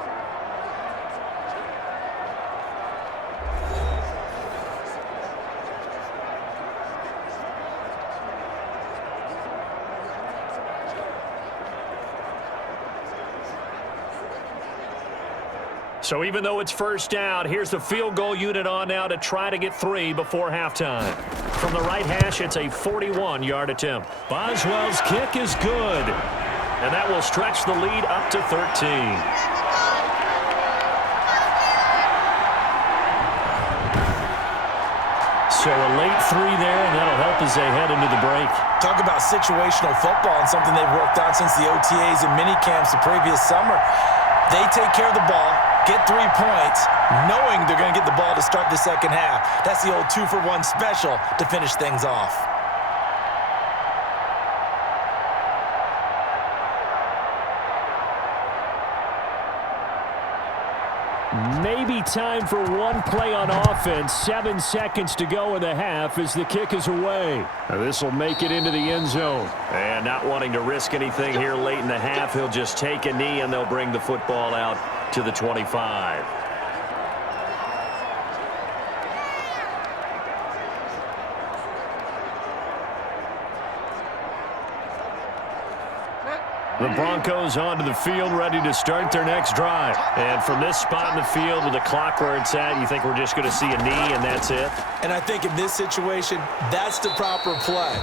So even though it's first down, here's the field goal unit on now to try to get 3 before halftime. From the right hash, it's a 41-yard attempt. Boswell's kick is good, and that will stretch the lead up to 13. So So a late 3 there, and that'll help as they head into the break. Talk about situational football and something they've worked on since the OTAs and mini camps the previous summer. They take care of the ball, get 3 points, knowing they're going to get the ball to start the second half. That's the old 2-for-1 special to finish things off. Maybe time for one play on offense. 7 seconds to go in the half as the kick is away. This will make it into the end zone. And not wanting to risk anything here late in the half, he'll just take a knee and they'll bring the football out to the 25. The Broncos onto the field, ready to start their next drive. And from this spot in the field with the clock where it's at, you think we're just going to see a knee and that's it? And I think in this situation, that's the proper play.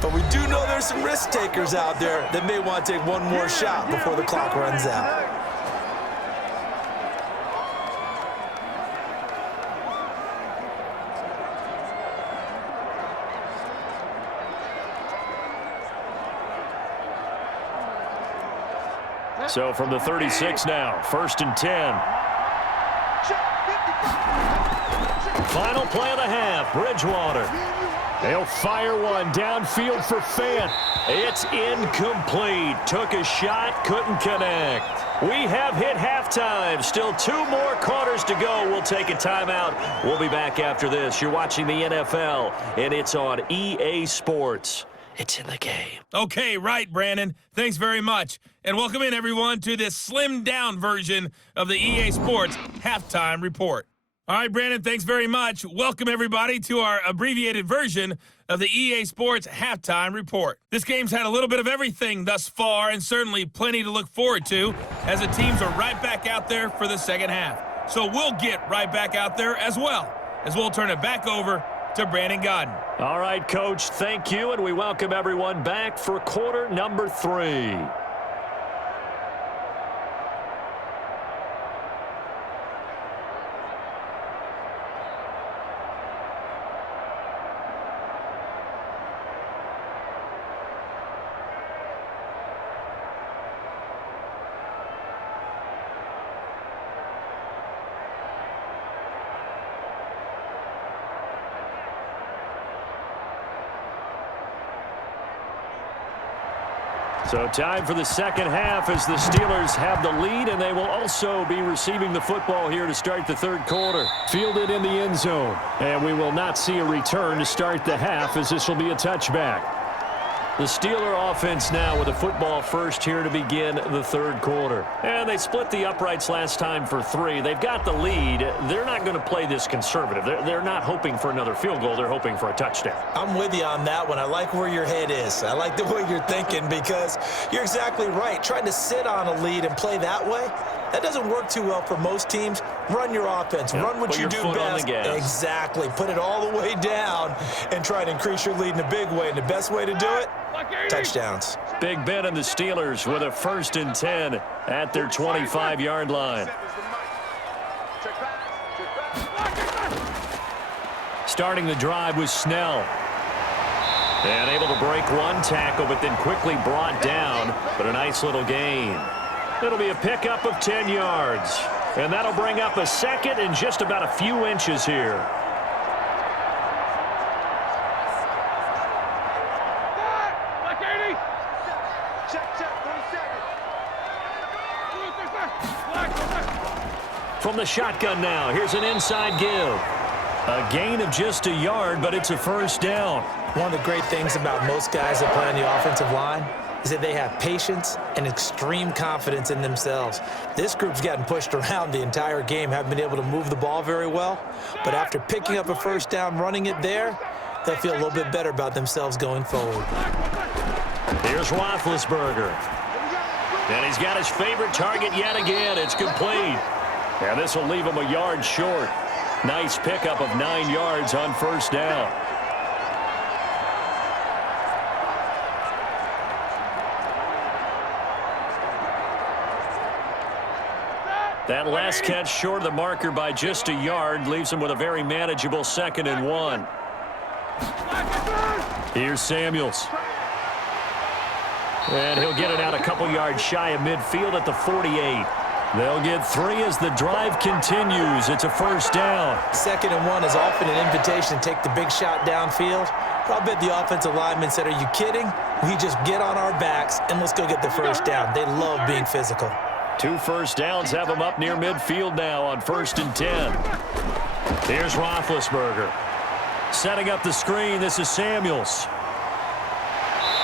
But we do know there's some risk takers out there that may want to take one more shot before the clock runs out. So from the 36 now, 1st and 10. Final play of the half, Bridgewater. They'll fire one downfield for Fant. It's incomplete. Took a shot, couldn't connect. We have hit halftime. Still 2 more quarters to go. We'll take a timeout. We'll be back after this. You're watching the NFL, and it's on EA Sports. It's in the game. Okay, right, Brandon. Thanks very much. And welcome in, everyone, to this slimmed-down version of the EA Sports Halftime Report. All right, Brandon, thanks very much. Welcome, everybody, to our abbreviated version of the EA Sports Halftime Report. This game's had a little bit of everything thus far, and certainly plenty to look forward to, as the teams are right back out there for the second half. So we'll get right back out there as well, as we'll turn it back over to Brandon Godden. All right, Coach, thank you, and we welcome everyone back for quarter number 3. So time for the second half as the Steelers have the lead, and they will also be receiving the football here to start the third quarter. Fielded in the end zone, and we will not see a return to start the half as this will be a touchback. The Steeler offense now with the football first here to begin the third quarter. And they split the uprights last time for 3. They've got the lead. They're not going to play this conservative. They're not hoping for another field goal. They're hoping for a touchdown. I'm with you on that one. I like where your head is. I like the way you're thinking because you're exactly right. Trying to sit on a lead and play that way, that doesn't work too well for most teams. Run your offense. Run what you do best. Exactly. Put it all the way down and try to increase your lead in a big way. And the best way to do it, touchdowns. Big Ben and the Steelers with a 1st and 10 at their 25-yard line. Starting the drive was Snell. And able to break one tackle, but then quickly brought down. But a nice little gain. It'll be a pickup of 10 yards. And that'll bring up a second and just about a few inches here. From the shotgun now, here's an inside give. A gain of just a yard, but it's a first down. One of the great things about most guys that play on the offensive line is that they have patience and extreme confidence in themselves. This group's gotten pushed around the entire game, haven't been able to move the ball very well. But after picking up a first down, running it there, they'll feel a little bit better about themselves going forward. Here's Roethlisberger. And he's got his favorite target yet again. It's complete. And this will leave him a yard short. Nice pickup of 9 yards on first down. That last catch short of the marker by just a yard leaves him with a very manageable 2nd and 1. Here's Samuels. And he'll get it out a couple yards shy of midfield at the 48. They'll get 3 as the drive continues. It's a 1st down. 2nd and 1 is often an invitation to take the big shot downfield. But I'll bet the offensive lineman said, are you kidding? We just get on our backs and let's go get the 1st down. They love being physical. 2 first downs have him up near midfield now on 1st and 10. Here's Roethlisberger. Setting up the screen, this is Samuels.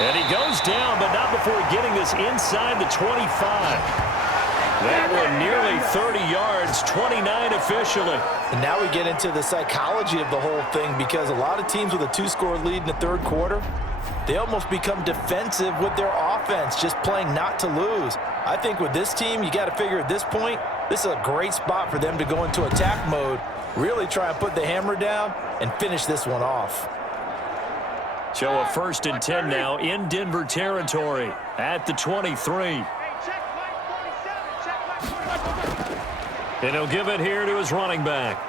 And he goes down, but not before getting this inside the 25. That one nearly 30 yards, 29 officially. And now we get into the psychology of the whole thing, because a lot of teams with a 2-score lead in the 3rd quarter, they almost become defensive with their offense, just playing not to lose. I think with this team, you got to figure at this point, this is a great spot for them to go into attack mode, really try and put the hammer down and finish this one off. So a 1st and 10 now in Denver territory at the 23. And he'll give it here to his running back.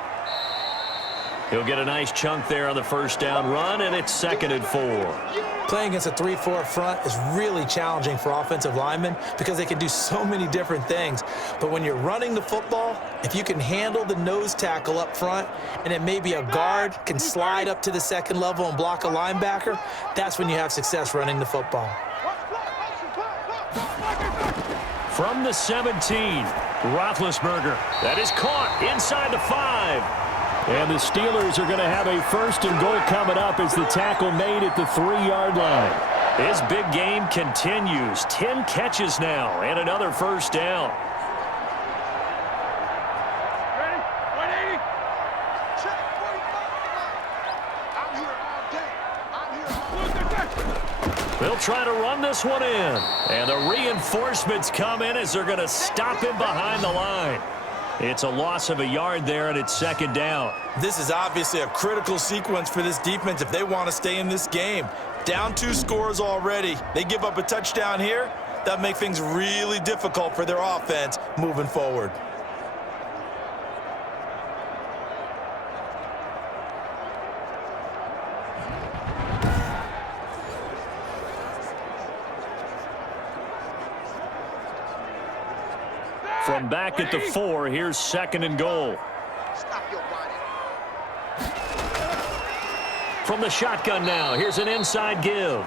He'll get a nice chunk there on the 1st down run, and it's 2nd and 4. Playing against a 3-4 front is really challenging for offensive linemen because they can do so many different things. But when you're running the football, if you can handle the nose tackle up front, and then maybe a guard can slide up to the 2nd level and block a linebacker, that's when you have success running the football. From the 17, Roethlisberger. That is caught inside the 5. And the Steelers are going to have a 1st and goal coming up as the tackle made at the 3-yard line. His big game continues. 10 catches now and another 1st down. Ready? 180. Check. 45. I'm here all day. I'm here all day. They'll try to run this one in. And the reinforcements come in as they're going to stop him behind the line. It's a loss of a yard there, and it's 2nd down. This is obviously a critical sequence for this defense if they want to stay in this game. Down 2 scores already. They give up a touchdown here. That makes things really difficult for their offense moving forward. From back at the 4, here's 2nd and goal. Stop your body. From the shotgun now, here's an inside give.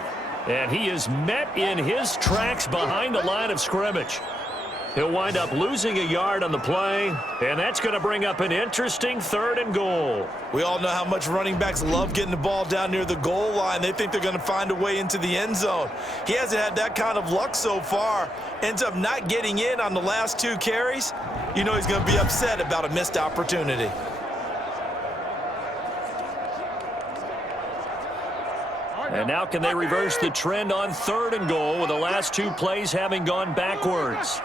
And he is met in his tracks behind the line of scrimmage. He'll wind up losing a yard on the play, and that's going to bring up an interesting 3rd and goal. We all know how much running backs love getting the ball down near the goal line. They think they're going to find a way into the end zone. He hasn't had that kind of luck so far. Ends up not getting in on the last 2 carries. You know he's going to be upset about a missed opportunity. And now can they reverse the trend on 3rd and goal with the last 2 plays having gone backwards?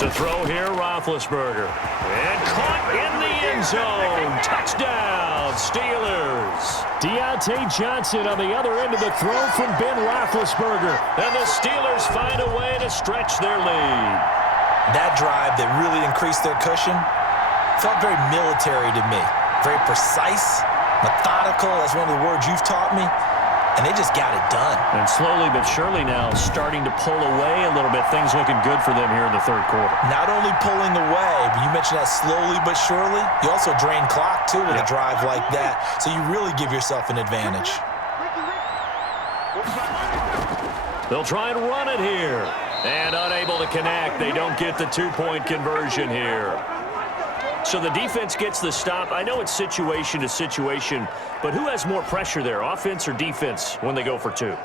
To throw here, Roethlisberger. And caught in the end zone. Touchdown, Steelers. Deontay Johnson on the other end of the throw from Ben Roethlisberger. And the Steelers find a way to stretch their lead. That drive that really increased their cushion felt very military to me. Very precise, methodical, that's one of the words you've taught me. And they just got it done. And slowly but surely now starting to pull away a little bit. Things looking good for them here in the 3rd quarter. Not only pulling away, but you mentioned that slowly but surely. You also drain clock, too, with a drive like that. So you really give yourself an advantage. They'll try and run it here. And unable to connect. They don't get the 2-point conversion here. So the defense gets the stop. I know it's situation to situation, but who has more pressure there, offense or defense, when they go for 2?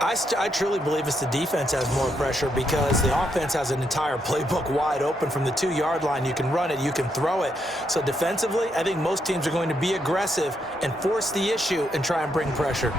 I truly believe it's the defense has more pressure because the offense has an entire playbook wide open from the 2-yard line. You can run it, you can throw it. So defensively, I think most teams are going to be aggressive and force the issue and try and bring pressure.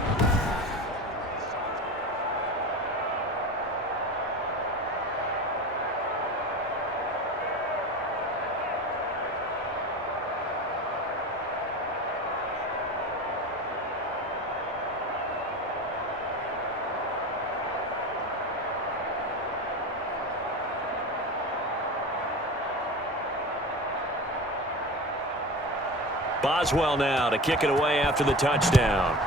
Boswell now to kick it away after the touchdown.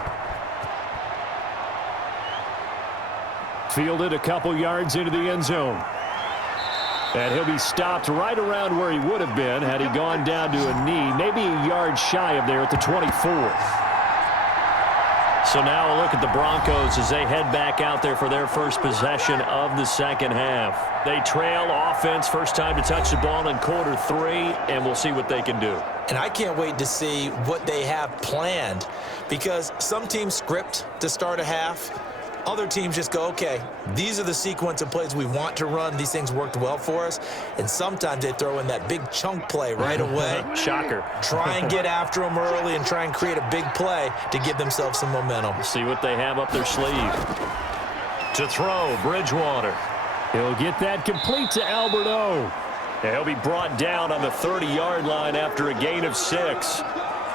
Fielded a couple yards into the end zone. And he'll be stopped right around where he would have been had he gone down to a knee, maybe a yard shy of there at the 24. So now a look at the Broncos as they head back out there for their first possession of the second half. They trail offense, first time to touch the ball in quarter 3, and we'll see what they can do. And I can't wait to see what they have planned, because some teams script to start a half. Other teams just go, okay, these are the sequence of plays we want to run. These things worked well for us. And sometimes they throw in that big chunk play right away. Shocker. Try and get after them early and try and create a big play to give themselves some momentum. See what they have up their sleeve. To throw, Bridgewater. He'll get that complete to Albert O. He'll be brought down on the 30-yard line after a gain of 6.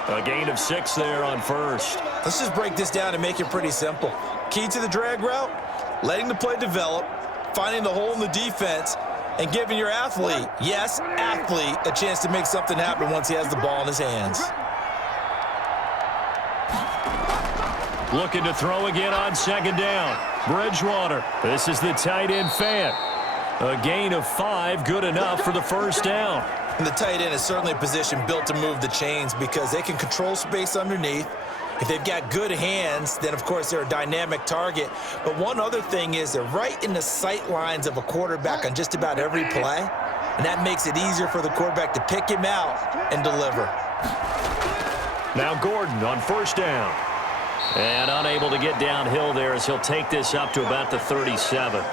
A gain of 6 there on first. Let's just break this down and make it pretty simple. Key to the drag route, letting the play develop, finding the hole in the defense, and giving your athlete, yes, athlete, a chance to make something happen once he has the ball in his hands. Looking to throw again on second down. Bridgewater. This is the tight end Fant. A gain of 5, good enough for the first down. And the tight end is certainly a position built to move the chains because they can control space underneath. If they've got good hands, then, of course, they're a dynamic target. But one other thing is they're right in the sight lines of a quarterback on just about every play, and that makes it easier for the quarterback to pick him out and deliver. Now Gordon on first down. And unable to get downhill there as he'll take this up to about the 37.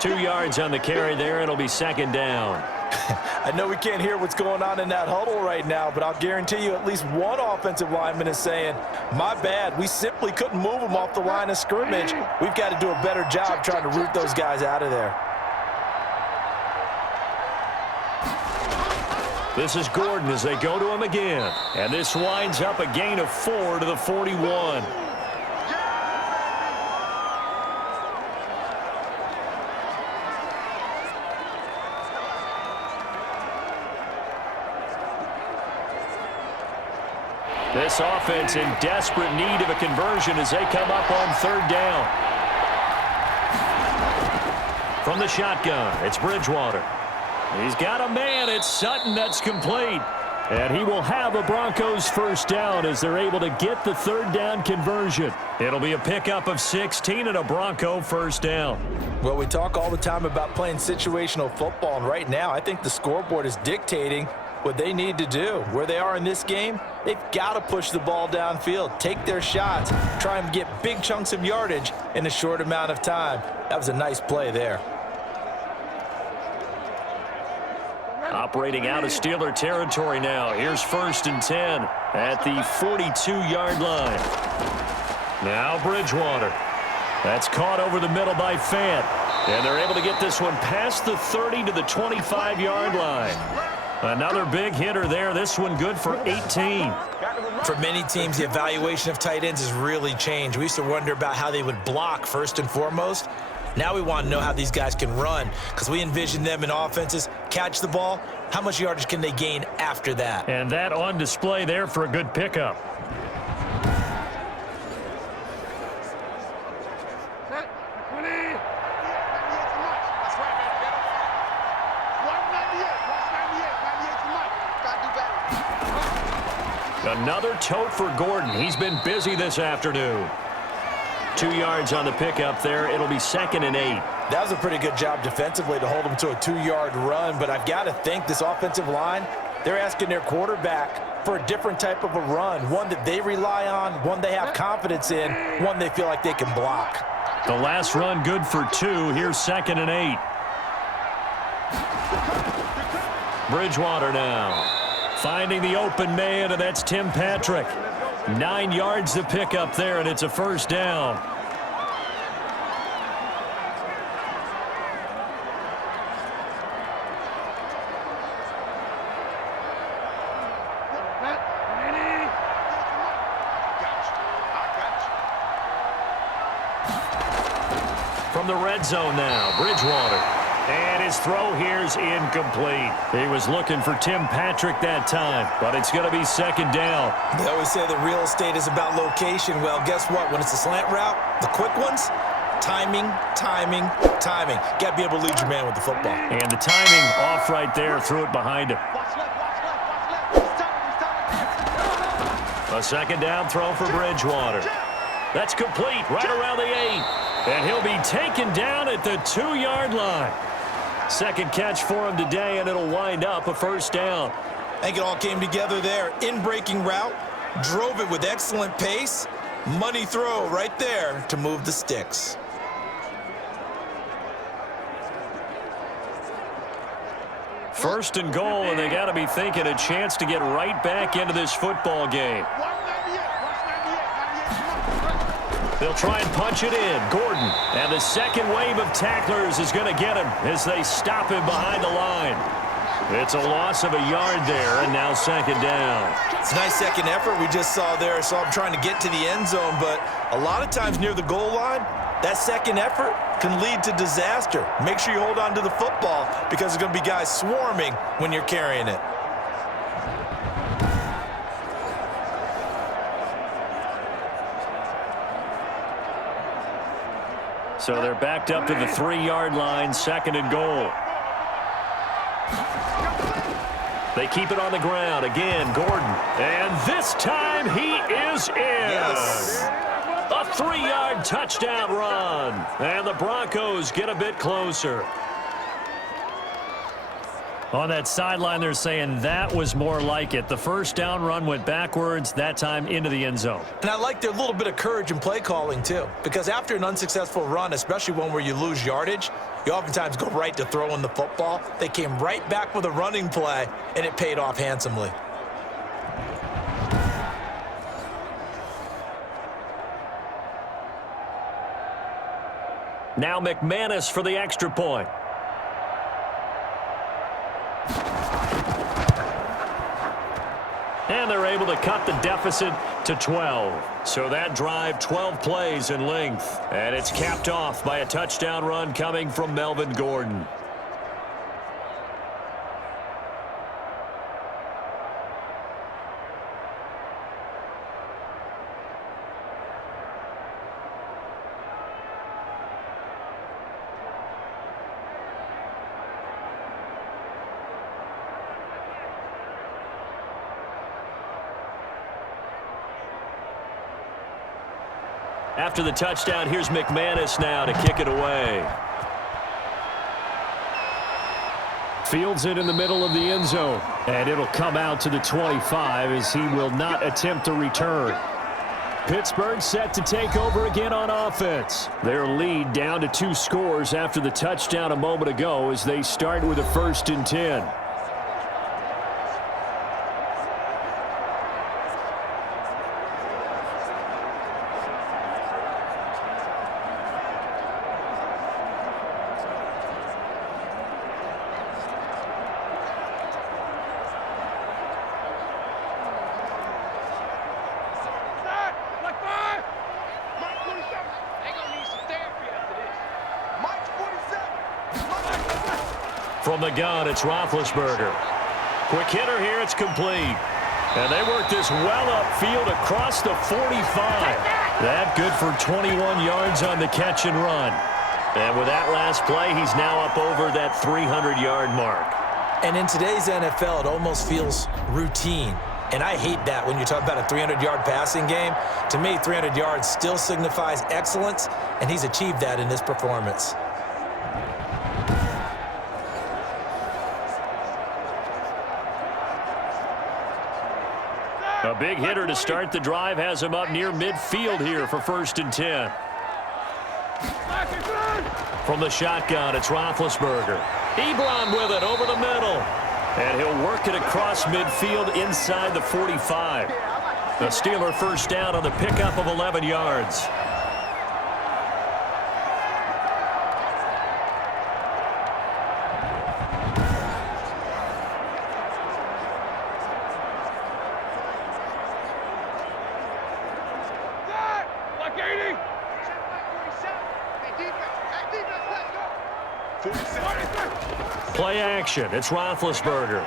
2 yards on the carry there. It'll be second down. I know we can't hear what's going on in that huddle right now, but I'll guarantee you at least one offensive lineman is saying, my bad, we simply couldn't move them off the line of scrimmage. We've got to do a better job trying to root those guys out of there. This is Gordon as they go to him again. And this winds up a gain of 4 to the 41. This offense in desperate need of a conversion as they come up on third down. From the shotgun, it's Bridgewater. He's got a man. It's Sutton that's complete. And he will have a Broncos first down as they're able to get the third down conversion. It'll be a pickup of 16 and a Bronco first down. Well, we talk all the time about playing situational football, and right now I think the scoreboard is dictating what they need to do. Where they are in this game, they've got to push the ball downfield, take their shots, try and get big chunks of yardage in a short amount of time. That was a nice play there. Operating out of Steeler territory now. Here's 1st and 10 at the 42-yard line. Now Bridgewater. That's caught over the middle by Fant. And they're able to get this one past the 30 to the 25-yard line. Another big hitter there. This one good for 18. For many teams, the evaluation of tight ends has really changed. We used to wonder about how they would block first and foremost. Now we want to know how these guys can run, because we envision them in offenses, catch the ball, how much yardage can they gain after that? And that on display there for a good pickup. Another tote for Gordon. He's been busy this afternoon. 2 yards on the pickup there. It'll be 2nd and 8. That was a pretty good job defensively to hold them to a 2-yard run, but I've got to think this offensive line, they're asking their quarterback for a different type of a run, one that they rely on, one they have confidence in, one they feel like they can block. The last run good for 2. Here's 2nd and 8. Bridgewater now. Finding the open man, and that's Tim Patrick. 9 yards to pick up there, and it's a first down. From the red zone now, Bridgewater. And his throw here's incomplete. He was looking for Tim Patrick that time, but it's going to be second down. They always say that real estate is about location. Well, guess what? When it's a slant route, the quick ones, timing, timing, timing. Got to be able to lead your man with the football. And the timing off right there, threw it behind him. A second down throw for Bridgewater. That's complete right around the 8. And he'll be taken down at the 2-yard line. Second catch for him today, and it'll wind up a first down. I think it all came together there. In-breaking route, drove it with excellent pace. Money throw right there to move the sticks. First and goal, and they got to be thinking a chance to get right back into this football game. They'll try and punch it in. Gordon. And the second wave of tacklers is going to get him as they stop him behind the line. It's a loss of a yard there, and now second down. It's a nice second effort we just saw there. Saw him trying to get to the end zone, but a lot of times near the goal line, that second effort can lead to disaster. Make sure you hold on to the football because there's going to be guys swarming when you're carrying it. So they're backed up to the 3-yard line, second and goal. They keep it on the ground. Again, Gordon. And this time he is in. Yes. A 3-yard touchdown run. And the Broncos get a bit closer. On that sideline, they're saying that was more like it. The first down run went backwards, that time into the end zone. And I like their little bit of courage in play calling, too. Because after an unsuccessful run, especially one where you lose yardage, you oftentimes go right to throwing the football. They came right back with a running play, and it paid off handsomely. Now McManus for the extra point. And they're able to cut the deficit to 12. So that drive, 12 plays in length. And it's capped off by a touchdown run coming from Melvin Gordon. After the touchdown, here's McManus now to kick it away. Fields it in the middle of the end zone. And it'll come out to the 25 as he will not attempt to return. Pittsburgh set to take over again on offense. Their lead down to 2 scores after the touchdown a moment ago as they start with a 1st and 10. From the gun, it's Roethlisberger. Quick hitter here, it's complete. And they work this well upfield across the 45. That good for 21 yards on the catch and run. And with that last play, he's now up over that 300-yard mark. And in today's NFL, it almost feels routine. And I hate that when you talk about a 300-yard passing game. To me, 300 yards still signifies excellence, and he's achieved that in this performance. A big hitter to start the drive has him up near midfield here for 1st and 10. From the shotgun, it's Roethlisberger. Ebron with it over the middle. And he'll work it across midfield inside the 45. The Steeler first down on the pickup of 11 yards. Play action. It's Roethlisberger.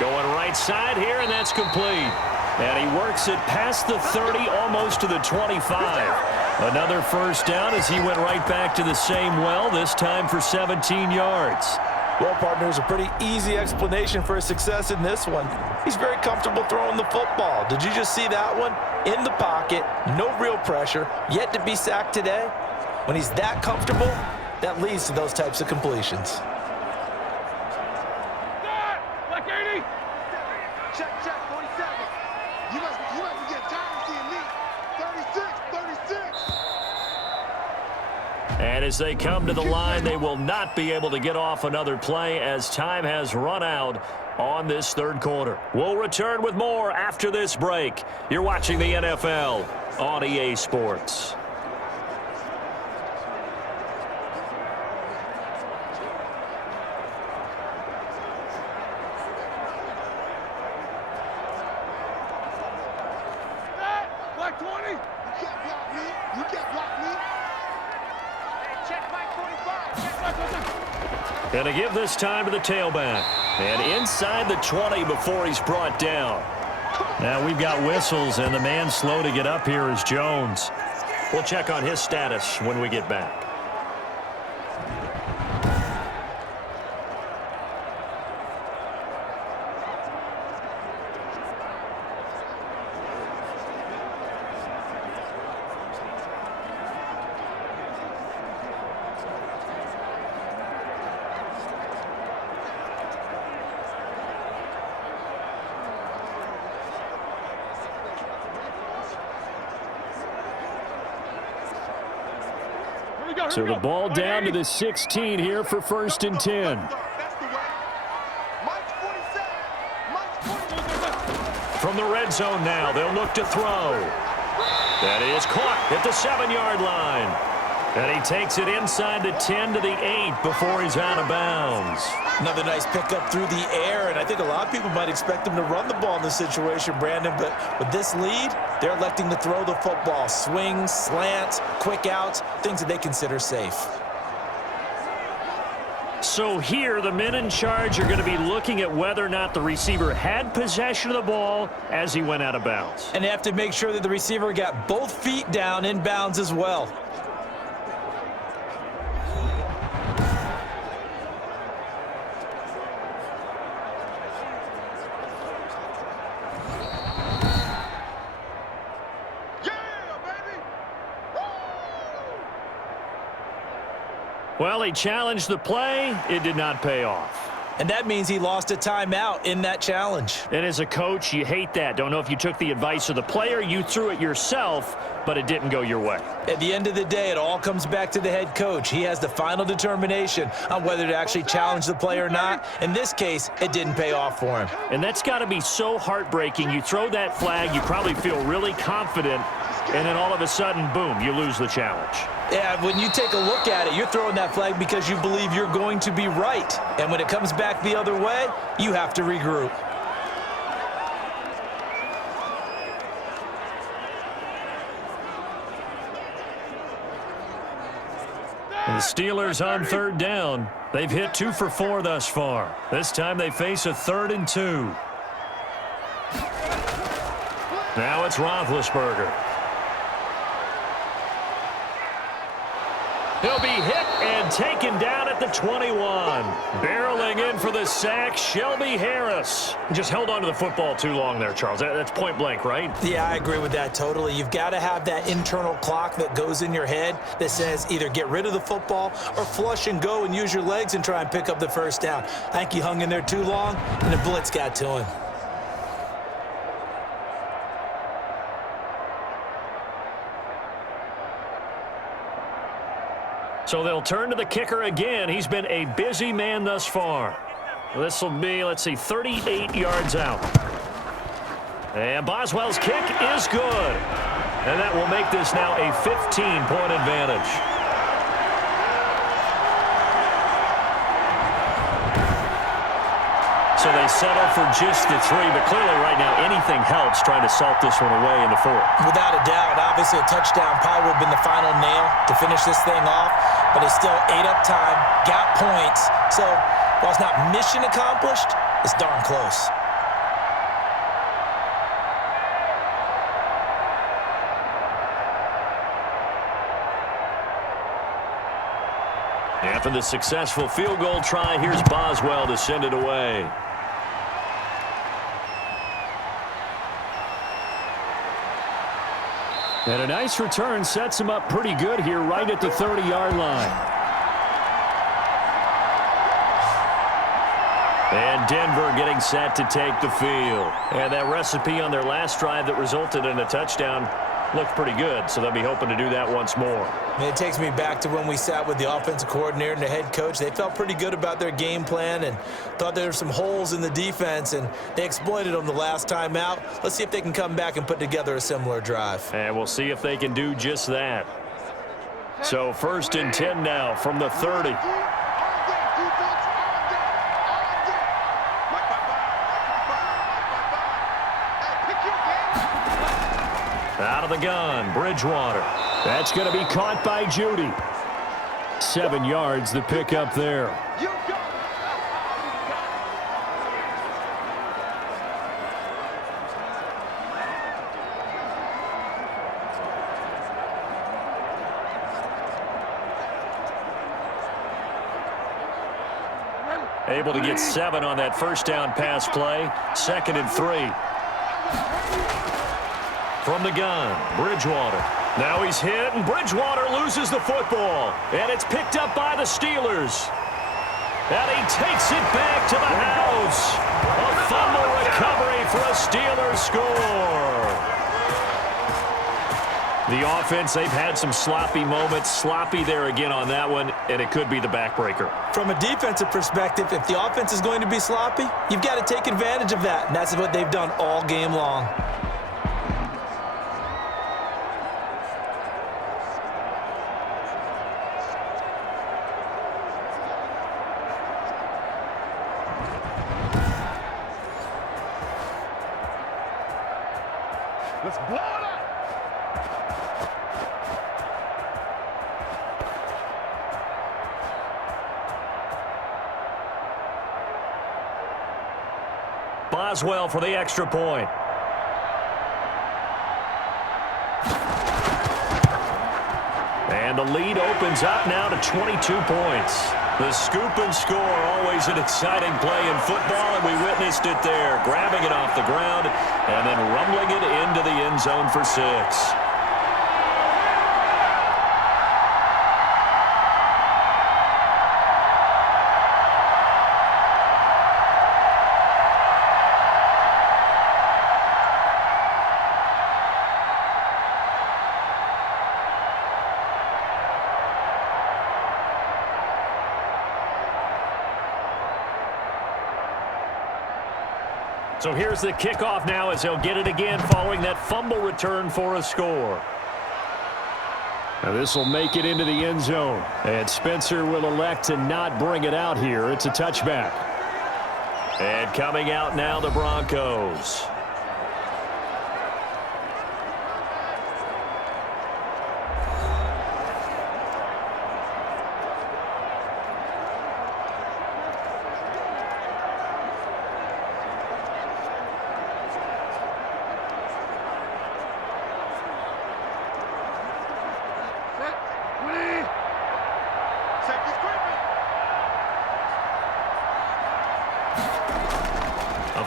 Going right side here, and that's complete. And he works it past the 30, almost to the 25. Another first down as he went right back to the same well, this time for 17 yards. Well, partner, there's a pretty easy explanation for his success in this one. He's very comfortable throwing the football. Did you just see that one? In the pocket, no real pressure, yet to be sacked today. When he's that comfortable, that leads to those types of completions. Black 80. Check, 47. You must be getting tired of seeing me. 36. And as they come to the line, they will not be able to get off another play as time has run out on this third quarter. We'll return with more after this break. You're watching the NFL on EA Sports. Black 20. You can't block me. You can't block me. Check Mike 45. Check Mike 45. Going to give this time to the tailback. And inside the 20 before he's brought down. Now we've got whistles, and the man slow to get up here is Jones. We'll check on his status when we get back. So the ball down to the 16 here for 1st and 10. From the red zone now, they'll look to throw. That is caught at the 7-yard line. And he takes it inside the 10 to the 8 before he's out of bounds. Another nice pickup through the air, and I think a lot of people might expect him to run the ball in this situation, Brandon, but with this lead, they're electing to throw the football. Swings, slants, quick outs, things that they consider safe. So here, the men in charge are going to be looking at whether or not the receiver had possession of the ball as he went out of bounds. And they have to make sure that the receiver got both feet down in bounds as well. Well, he challenged the play. It did not pay off. And that means he lost a timeout in that challenge. And as a coach, you hate that. Don't know if you took the advice of the player, you threw it yourself, but it didn't go your way. At the end of the day, it all comes back to the head coach. He has the final determination on whether to actually challenge the play or not. In this case, it didn't pay off for him. And that's got to be so heartbreaking. You throw that flag, you probably feel really confident, and then all of a sudden, boom, you lose the challenge. Yeah, when you take a look at it, you're throwing that flag because you believe you're going to be right. And when it comes back the other way, you have to regroup. The Steelers on 3rd down. They've hit 2 for 4 thus far. This time they face a 3rd and 2. Now it's Roethlisberger. He'll be hit and taken down at the 21. Barreling in for the sack, Shelby Harris. Just held on to the football too long there, Charles. That's point blank, right? Yeah, I agree with that totally. You've got to have that internal clock that goes in your head that says either get rid of the football or flush and go and use your legs and try and pick up the first down. I think he hung in there too long, and the blitz got to him. So they'll turn to the kicker again. He's been a busy man thus far. This will be, let's see, 38 yards out. And Boswell's kick is good. And that will make this now a 15-point advantage. So so they settle for just the 3. But clearly right now, anything helps trying to salt this one away in the 4th. Without a doubt, obviously a touchdown probably would have been the final nail to finish this thing off, but it's still ate up time, got points. So while it's not mission accomplished, it's darn close. After the successful field goal try, here's Boswell to send it away. And a nice return sets him up pretty good here right at the 30-yard line. And Denver getting set to take the field. And that recipe on their last drive that resulted in a touchdown looked pretty good, so they'll be hoping to do that once more. And it takes me back to when we sat with the offensive coordinator and the head coach. They felt pretty good about their game plan and thought there were some holes in the defense, and they exploited them the last time out. Let's see if they can come back and put together a similar drive. And we'll see if they can do just that. So 1st and 10 now from the 30. Out of the gun, Bridgewater. That's going to be caught by Judy. 7 yards, the pickup there. Able to get 7 on that first down pass play. 2nd and 3. From the gun, Bridgewater. Now he's hit, and Bridgewater loses the football. And it's picked up by the Steelers. And he takes it back to the house. A fumble recovery for a Steelers score. The offense, they've had some sloppy moments. Sloppy there again on that one, and it could be the backbreaker. From a defensive perspective, if the offense is going to be sloppy, you've got to take advantage of that. And that's what they've done all game long. Let's blow it up. Boswell for the extra point. And the lead opens up now to 22 points. The scoop and score, always an exciting play in football, and we witnessed it there, grabbing it off the ground and then rumbling it into the end zone for 6. So here's the kickoff now as they'll get it again following that fumble return for a score. Now this will make it into the end zone. And Spencer will elect to not bring it out here. It's a touchback. And coming out now, the Broncos.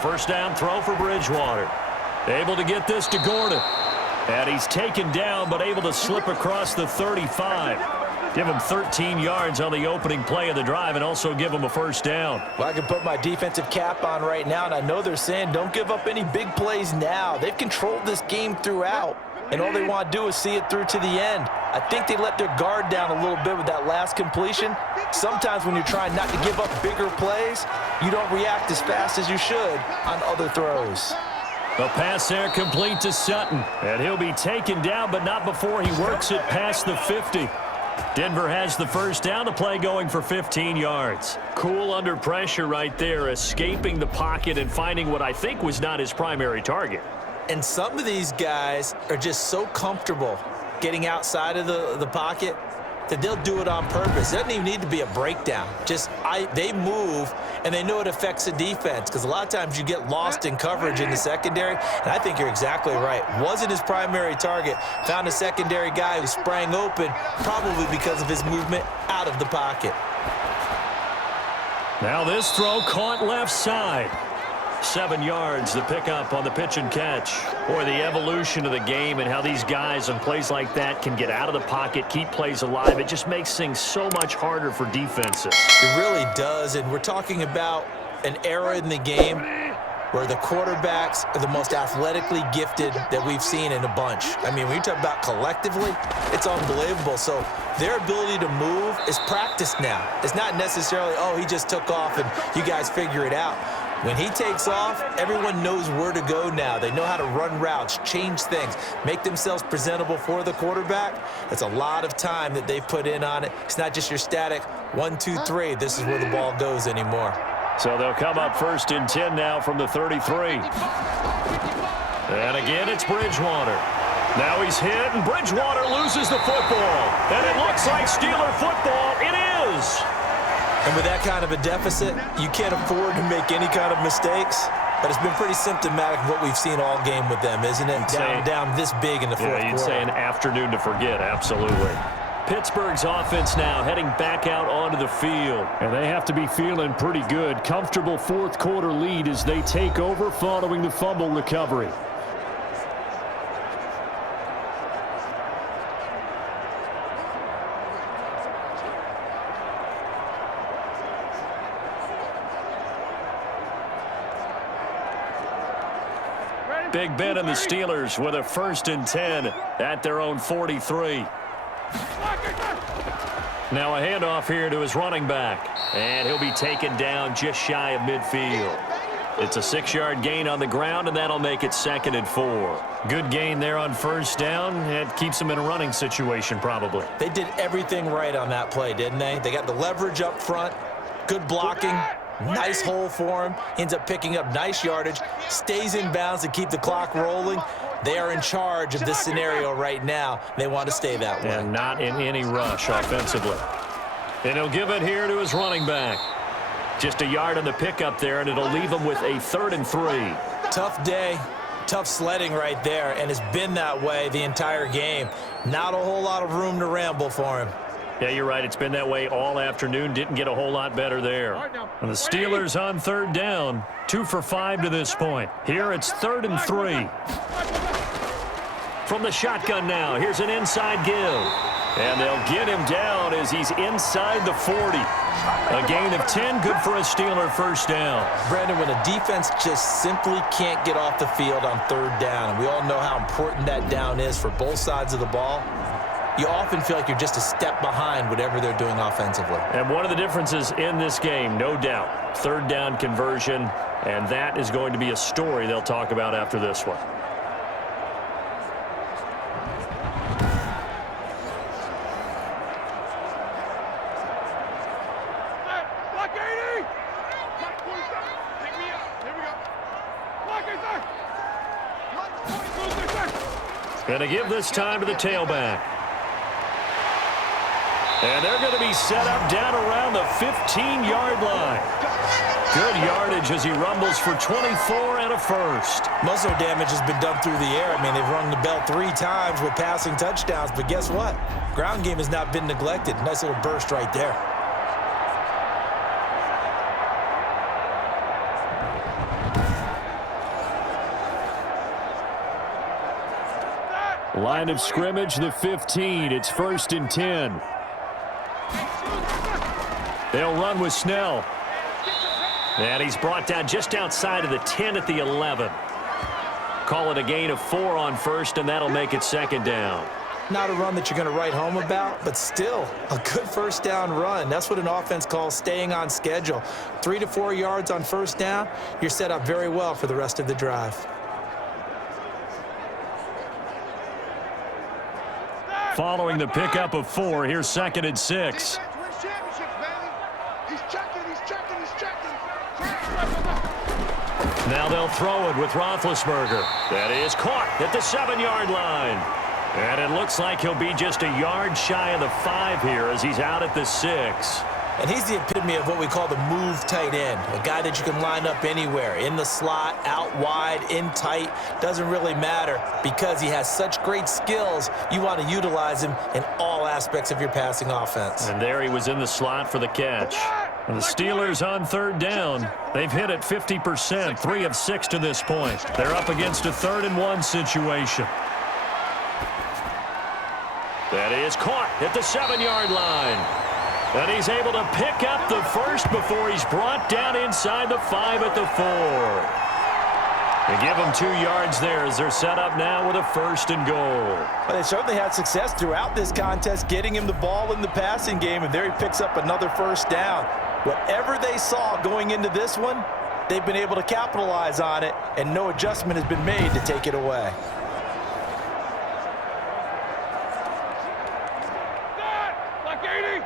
First down throw for Bridgewater. Able to get this to Gordon. And he's taken down, but able to slip across the 35. Give him 13 yards on the opening play of the drive and also give him a first down. Well, I can put my defensive cap on right now, and I know they're saying don't give up any big plays now. They've controlled this game throughout, and all they want to do is see it through to the end. I think they let their guard down a little bit with that last completion. Sometimes when you're trying not to give up bigger plays, you don't react as fast as you should on other throws. The pass there complete to Sutton. And he'll be taken down, but not before he works it past the 50. Denver has the first down, the play going for 15 yards. Cool under pressure right there, escaping the pocket and finding what I think was not his primary target. And some of these guys are just so comfortable getting outside of the pocket that they'll do it on purpose. It doesn't even need to be a breakdown. They move, and they know it affects the defense, because a lot of times you get lost in coverage in the secondary, and I think you're exactly right. Wasn't his primary target. Found a secondary guy who sprang open, probably because of his movement out of the pocket. Now this throw caught left side. 7 yards, the pickup on the pitch and catch. Boy, the evolution of the game and how these guys on plays like that can get out of the pocket, keep plays alive, it just makes things so much harder for defenses. It really does, and we're talking about an era in the game where the quarterbacks are the most athletically gifted that we've seen in a bunch. I mean, when you talk about collectively, it's unbelievable. So their ability to move is practiced now. It's not necessarily, oh, he just took off and you guys figure it out. When he takes off, everyone knows where to go now. They know how to run routes, change things, make themselves presentable for the quarterback. That's a lot of time that they put in on it. It's not just your static 1, 2, 3. This is where the ball goes anymore. So they'll come up 1st and 10 now from the 33. And again, it's Bridgewater. Now he's hit, and Bridgewater loses the football. And it looks like Steeler football. It is. And with that kind of a deficit, you can't afford to make any kind of mistakes. But it's been pretty symptomatic of what we've seen all game with them, isn't it? Down this big in the fourth quarter. You'd say an afternoon to forget, absolutely. Pittsburgh's offense now heading back out onto the field. And they have to be feeling pretty good. Comfortable fourth quarter lead as they take over following the fumble recovery. Big Ben and the Steelers with a 1st and 10 at their own 43. Now a handoff here to his running back. And he'll be taken down just shy of midfield. It's a 6-yard gain on the ground, and that'll make it 2nd and 4. Good gain there on 1st down. It keeps them in a running situation probably. They did everything right on that play, didn't they? They got the leverage up front, good blocking. Nice hole for him. Ends up picking up nice yardage. Stays in bounds to keep the clock rolling. They are in charge of this scenario right now. They want to stay that way. And not in any rush offensively. And he'll give it here to his running back. Just a yard on the pickup there, and it'll leave him with a 3rd and 3. Tough day. Tough sledding right there, and it's been that way the entire game. Not a whole lot of room to ramble for him. Yeah, you're right. It's been that way all afternoon. Didn't get a whole lot better there. And the Steelers on 3rd down. 2 for 5 to this point. Here it's 3rd and 3. From the shotgun now, here's an inside give. And they'll get him down as he's inside the 40. A gain of 10, good for a Steeler 1st down. Brandon, when a defense just simply can't get off the field on 3rd down, and we all know how important that down is for both sides of the ball, you often feel like you're just a step behind whatever they're doing offensively. And one of the differences in this game, no doubt, 3rd down conversion, and that is going to be a story they'll talk about after this one. Block 80! Block 47! Pick me up. Here we go. Block 80! Going to give this time to the tailback. And they're going to be set up down around the 15-yard line. Good yardage as he rumbles for 24 and a 1st. Most of the damage has been done through the air. I mean, they've rung the bell 3 times with passing touchdowns, but guess what? Ground game has not been neglected. Nice little burst right there. Line of scrimmage, the 15. It's 1st and 10. They'll run with Snell. And he's brought down just outside of the 10 at the 11. Call it a gain of 4 on 1st, and that'll make it 2nd down. Not a run that you're going to write home about, but still a good 1st down run. That's what an offense calls staying on schedule. 3 to 4 yards on 1st down, you're set up very well for the rest of the drive. Following the pickup of 4, here's 2nd and 6. Defense wins championships, baby. He's checking. Now they'll throw it with Roethlisberger. That is caught at the 7-yard line. And it looks like he'll be just a yard shy of the 5 here as he's out at the 6. And he's the epitome of what we call the move tight end, a guy that you can line up anywhere, in the slot, out wide, in tight, doesn't really matter because he has such great skills. You want to utilize him in all aspects of your passing offense. And there he was in the slot for the catch. And the Steelers on 3rd down. They've hit it 50%, 3 of 6 to this point. They're up against a 3rd and 1 situation. That is caught at the 7-yard line. And he's able to pick up the first before he's brought down inside the 5 at the 4. They give him 2 yards there as they're set up now with a 1st and goal. But they certainly had success throughout this contest, getting him the ball in the passing game, and there he picks up another 1st down. Whatever they saw going into this one, they've been able to capitalize on it, and no adjustment has been made to take it away. Like 80.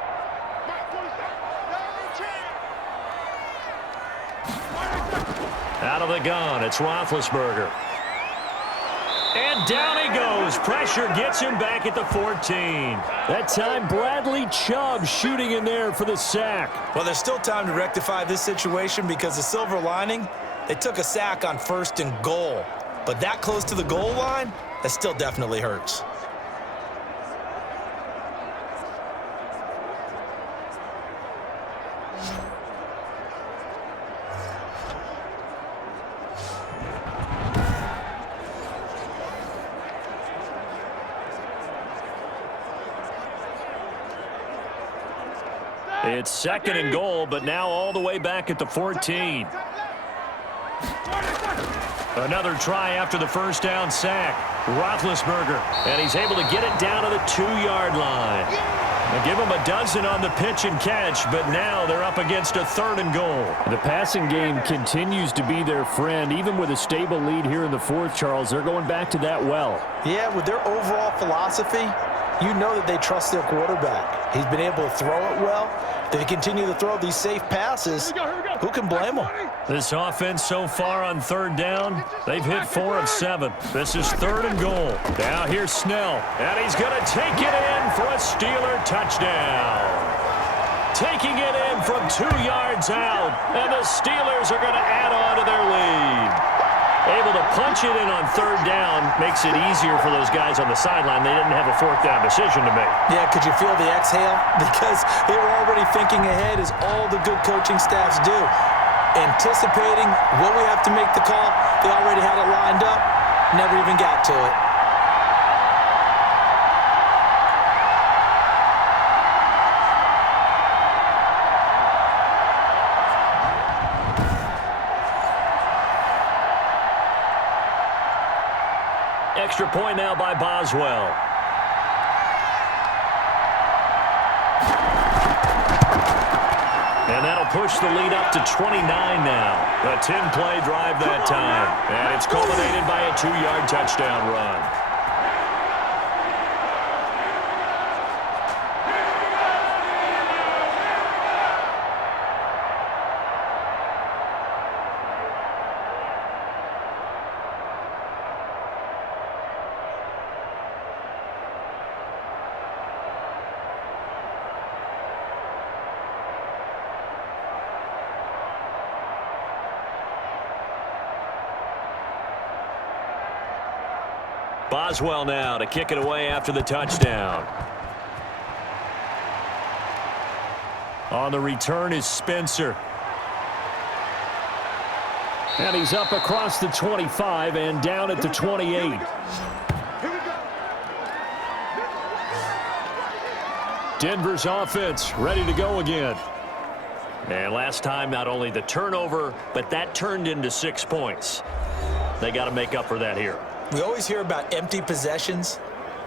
Out of the gun, it's Roethlisberger. And down he goes. Pressure gets him back at the 14. That time, Bradley Chubb shooting in there for the sack. Well, there's still time to rectify this situation because the silver lining, they took a sack on 1st and goal. But that close to the goal line, that still definitely hurts. It's 2nd and goal, but now all the way back at the 14. Another try after the 1st down sack. Roethlisberger, and he's able to get it down to the 2-yard line. They give him a dozen on the pitch and catch, but now they're up against a 3rd and goal. The passing game continues to be their friend. Even with a stable lead here in the 4th, Charles, they're going back to that well. Yeah, with their overall philosophy, you know that they trust their quarterback. He's been able to throw it well. They continue to throw these safe passes. Who can blame them? This offense so far on 3rd down, they've hit 4 of 7. This is 3rd and goal. Now here's Snell, and he's going to take it in for a Steeler touchdown. Taking it in from 2 yards out, and the Steelers are going to add on to their lead. Able to punch it in on 3rd down makes it easier for those guys on the sideline. They didn't have a 4th down decision to make. Yeah, could you feel the exhale? Because they were already thinking ahead, as all the good coaching staffs do. Anticipating what we have to make the call. They already had it lined up, never even got to it. Extra point now by Boswell. And that'll push the lead up to 29 now. A 10-play drive that time. And it's culminated by a 2-yard touchdown run. Boswell now to kick it away after the touchdown. On the return is Spencer. And he's up across the 25 and down at the 28. Denver's offense ready to go again. And last time, not only the turnover, but that turned into 6 points. They got to make up for that here. We always hear about empty possessions,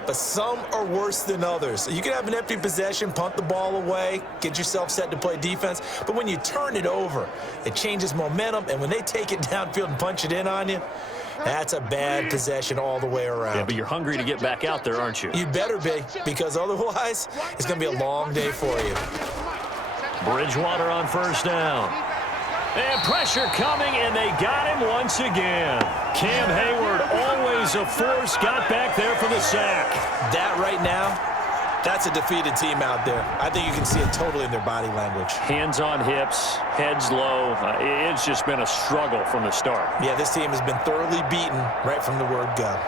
but some are worse than others. You can have an empty possession, punt the ball away, get yourself set to play defense, but when you turn it over, it changes momentum, and when they take it downfield and punch it in on you, That's a bad possession all the way around. Yeah, but you're hungry to get back out there, aren't you? You better be, because otherwise, it's going to be a long day for you. Bridgewater on first down. And pressure coming, and they got him once again. Cam Hayward, always a force, got back there for the sack. That right now, that's a defeated team out there. I think you can see it totally in their body language. Hands on hips, heads low. It's just been a struggle from the start. Yeah, this team has been thoroughly beaten right from the word go.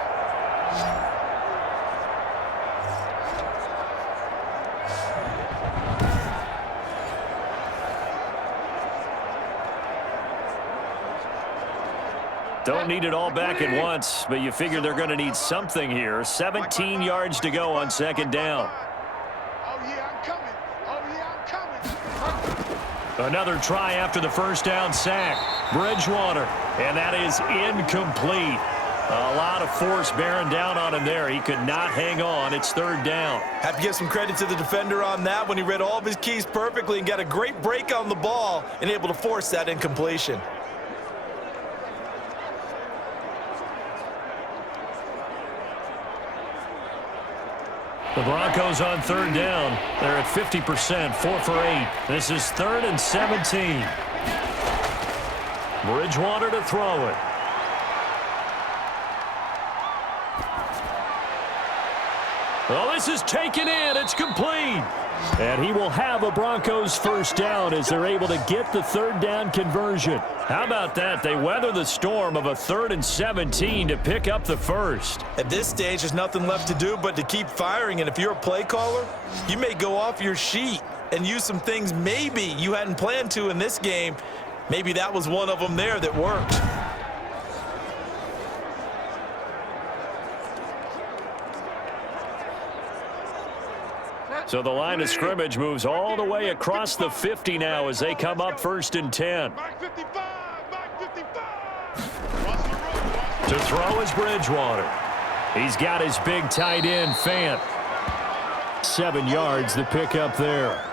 Don't need it all back at once, but you figure they're going to need something here. 17 yards to go on second down. Oh, yeah, I'm coming. Oh, yeah, I'm coming. Another try after the first down sack. Bridgewater, and that is incomplete. A lot of force bearing down on him there. He could not hang on. It's third down. Have to give some credit to the defender on that when he read all of his keys perfectly and got a great break on the ball and able to force that incompletion. The Broncos on third down. They're at 50%, 4 for 8. This is 3rd and 17. Bridgewater to throw it. Well, this is taken in. It's complete. And he will have a Broncos first down as they're able to get the third down conversion. How about that? They weather the storm of a 3rd and 17 to pick up the first. At this stage, there's nothing left to do but to keep firing. And if you're a play caller, you may go off your sheet and use some things maybe you hadn't planned to in this game. Maybe that was one of them there that worked. So the line of scrimmage moves all the way across the 50 now as they come up 1st and 10. To throw is Bridgewater. He's got his big tight end, Fant. 7 yards, the pickup there.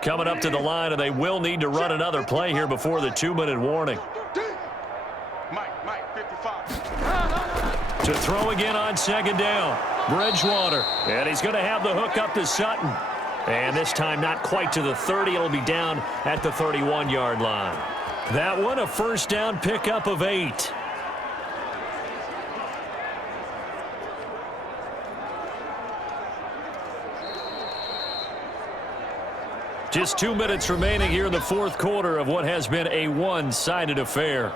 Coming up to the line, and they will need to run another play here before the 2-minute warning. Mike, 55. To throw again on second down. Bridgewater, and he's going to have the hook up to Sutton. And this time not quite to the 30. It'll be down at the 31-yard line. That one a first down pickup of 8. Just 2 minutes remaining here in the fourth quarter of what has been a one-sided affair.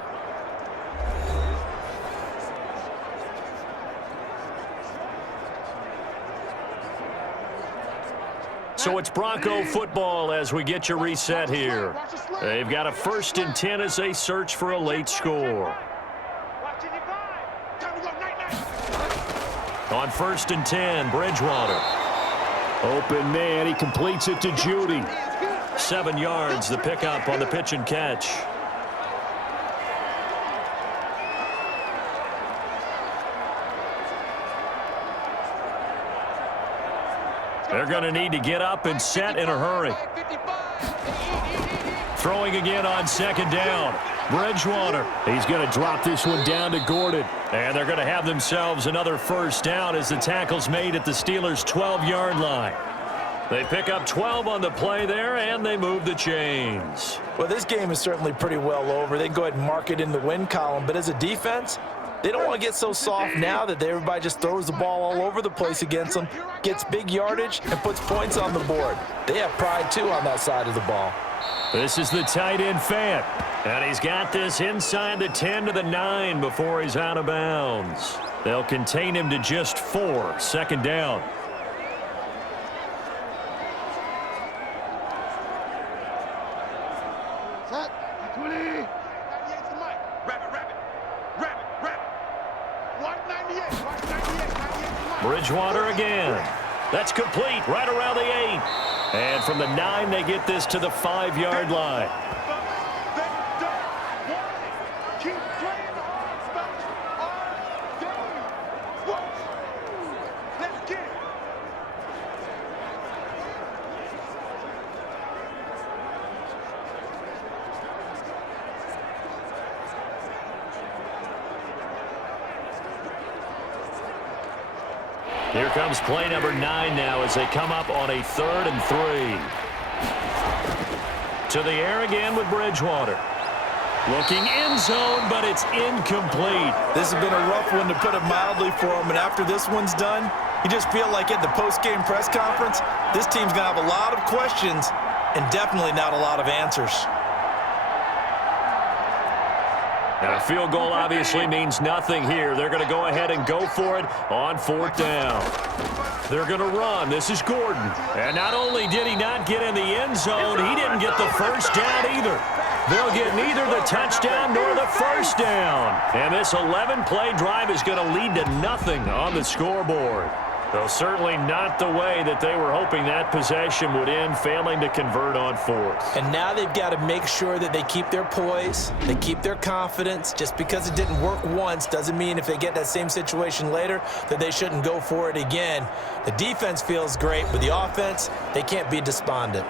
So it's Bronco football as we get you reset here. They've got a 1st and 10 as they search for a late score. On 1st and 10, Bridgewater. Open man, he completes it to Judy. 7 yards, the pickup on the pitch and catch. They're going to need to get up and set in a hurry. Throwing again on second down. Bridgewater. He's going to drop this one down to Gordon. And they're going to have themselves another first down as the tackle's made at the Steelers' 12-yard line. They pick up 12 on the play there, and they move the chains. Well, this game is certainly pretty well over. They can go ahead and mark it in the win column. But as a defense, they don't want to get so soft now that everybody just throws the ball all over the place against them, gets big yardage, and puts points on the board. They have pride, too, on that side of the ball. This is the tight end, Fant. And he's got this inside the 10 to the 9 before he's out of bounds. They'll contain him to just 4, second down. Bridgewater again. That's complete right around the 8. And from the 9, they get this to the 5-yard line. Here comes play number 9 now as they come up on a 3rd and 3. To the air again with Bridgewater. Looking end zone, but it's incomplete. This has been a rough one, to put it mildly, for him. And after this one's done, you just feel like at the post-game press conference, this team's going to have a lot of questions and definitely not a lot of answers. And a field goal obviously means nothing here. They're going to go ahead and go for it on 4th down. They're going to run. This is Gordon. And not only did he not get in the end zone, he didn't get the first down either. They'll get neither the touchdown nor the first down. And this 11-play drive is going to lead to nothing on the scoreboard. Though certainly not the way that they were hoping that possession would end, failing to convert on 4th. And now they've got to make sure that they keep their poise, they keep their confidence. Just because it didn't work once doesn't mean if they get that same situation later that they shouldn't go for it again. The defense feels great, but the offense, they can't be despondent.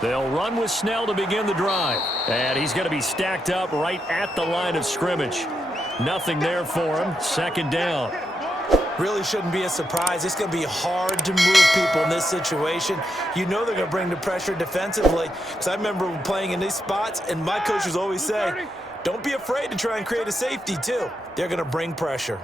They'll run with Snell to begin the drive. And he's going to be stacked up right at the line of scrimmage. Nothing there for him. 2nd down. Really shouldn't be a surprise. It's going to be hard to move people in this situation. You know they're going to bring the pressure defensively. Because I remember playing in these spots, and my coaches always say, don't be afraid to try and create a safety, too. They're going to bring pressure.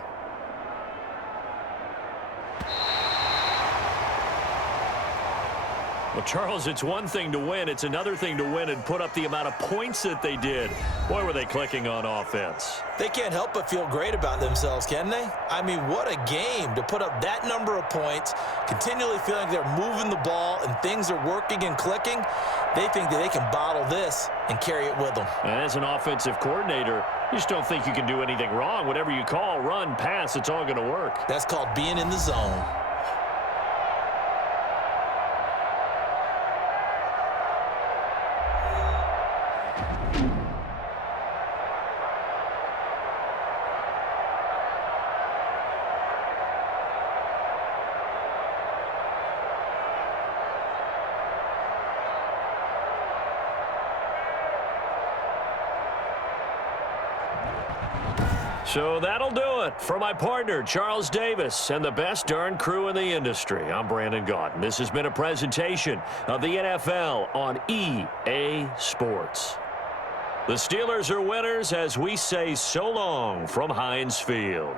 Well, Charles, it's one thing to win. It's another thing to win and put up the amount of points that they did. Boy, were they clicking on offense. They can't help but feel great about themselves, can they? I mean, what a game to put up that number of points, continually feeling they're moving the ball and things are working and clicking. They think that they can bottle this and carry it with them. And as an offensive coordinator, you just don't think you can do anything wrong. Whatever you call, run, pass, it's all going to work. That's called being in the zone. So that'll do it for my partner, Charles Davis, and the best darn crew in the industry. I'm Brandon Gaudin. This has been a presentation of the NFL on EA Sports. The Steelers are winners as we say so long from Heinz Field.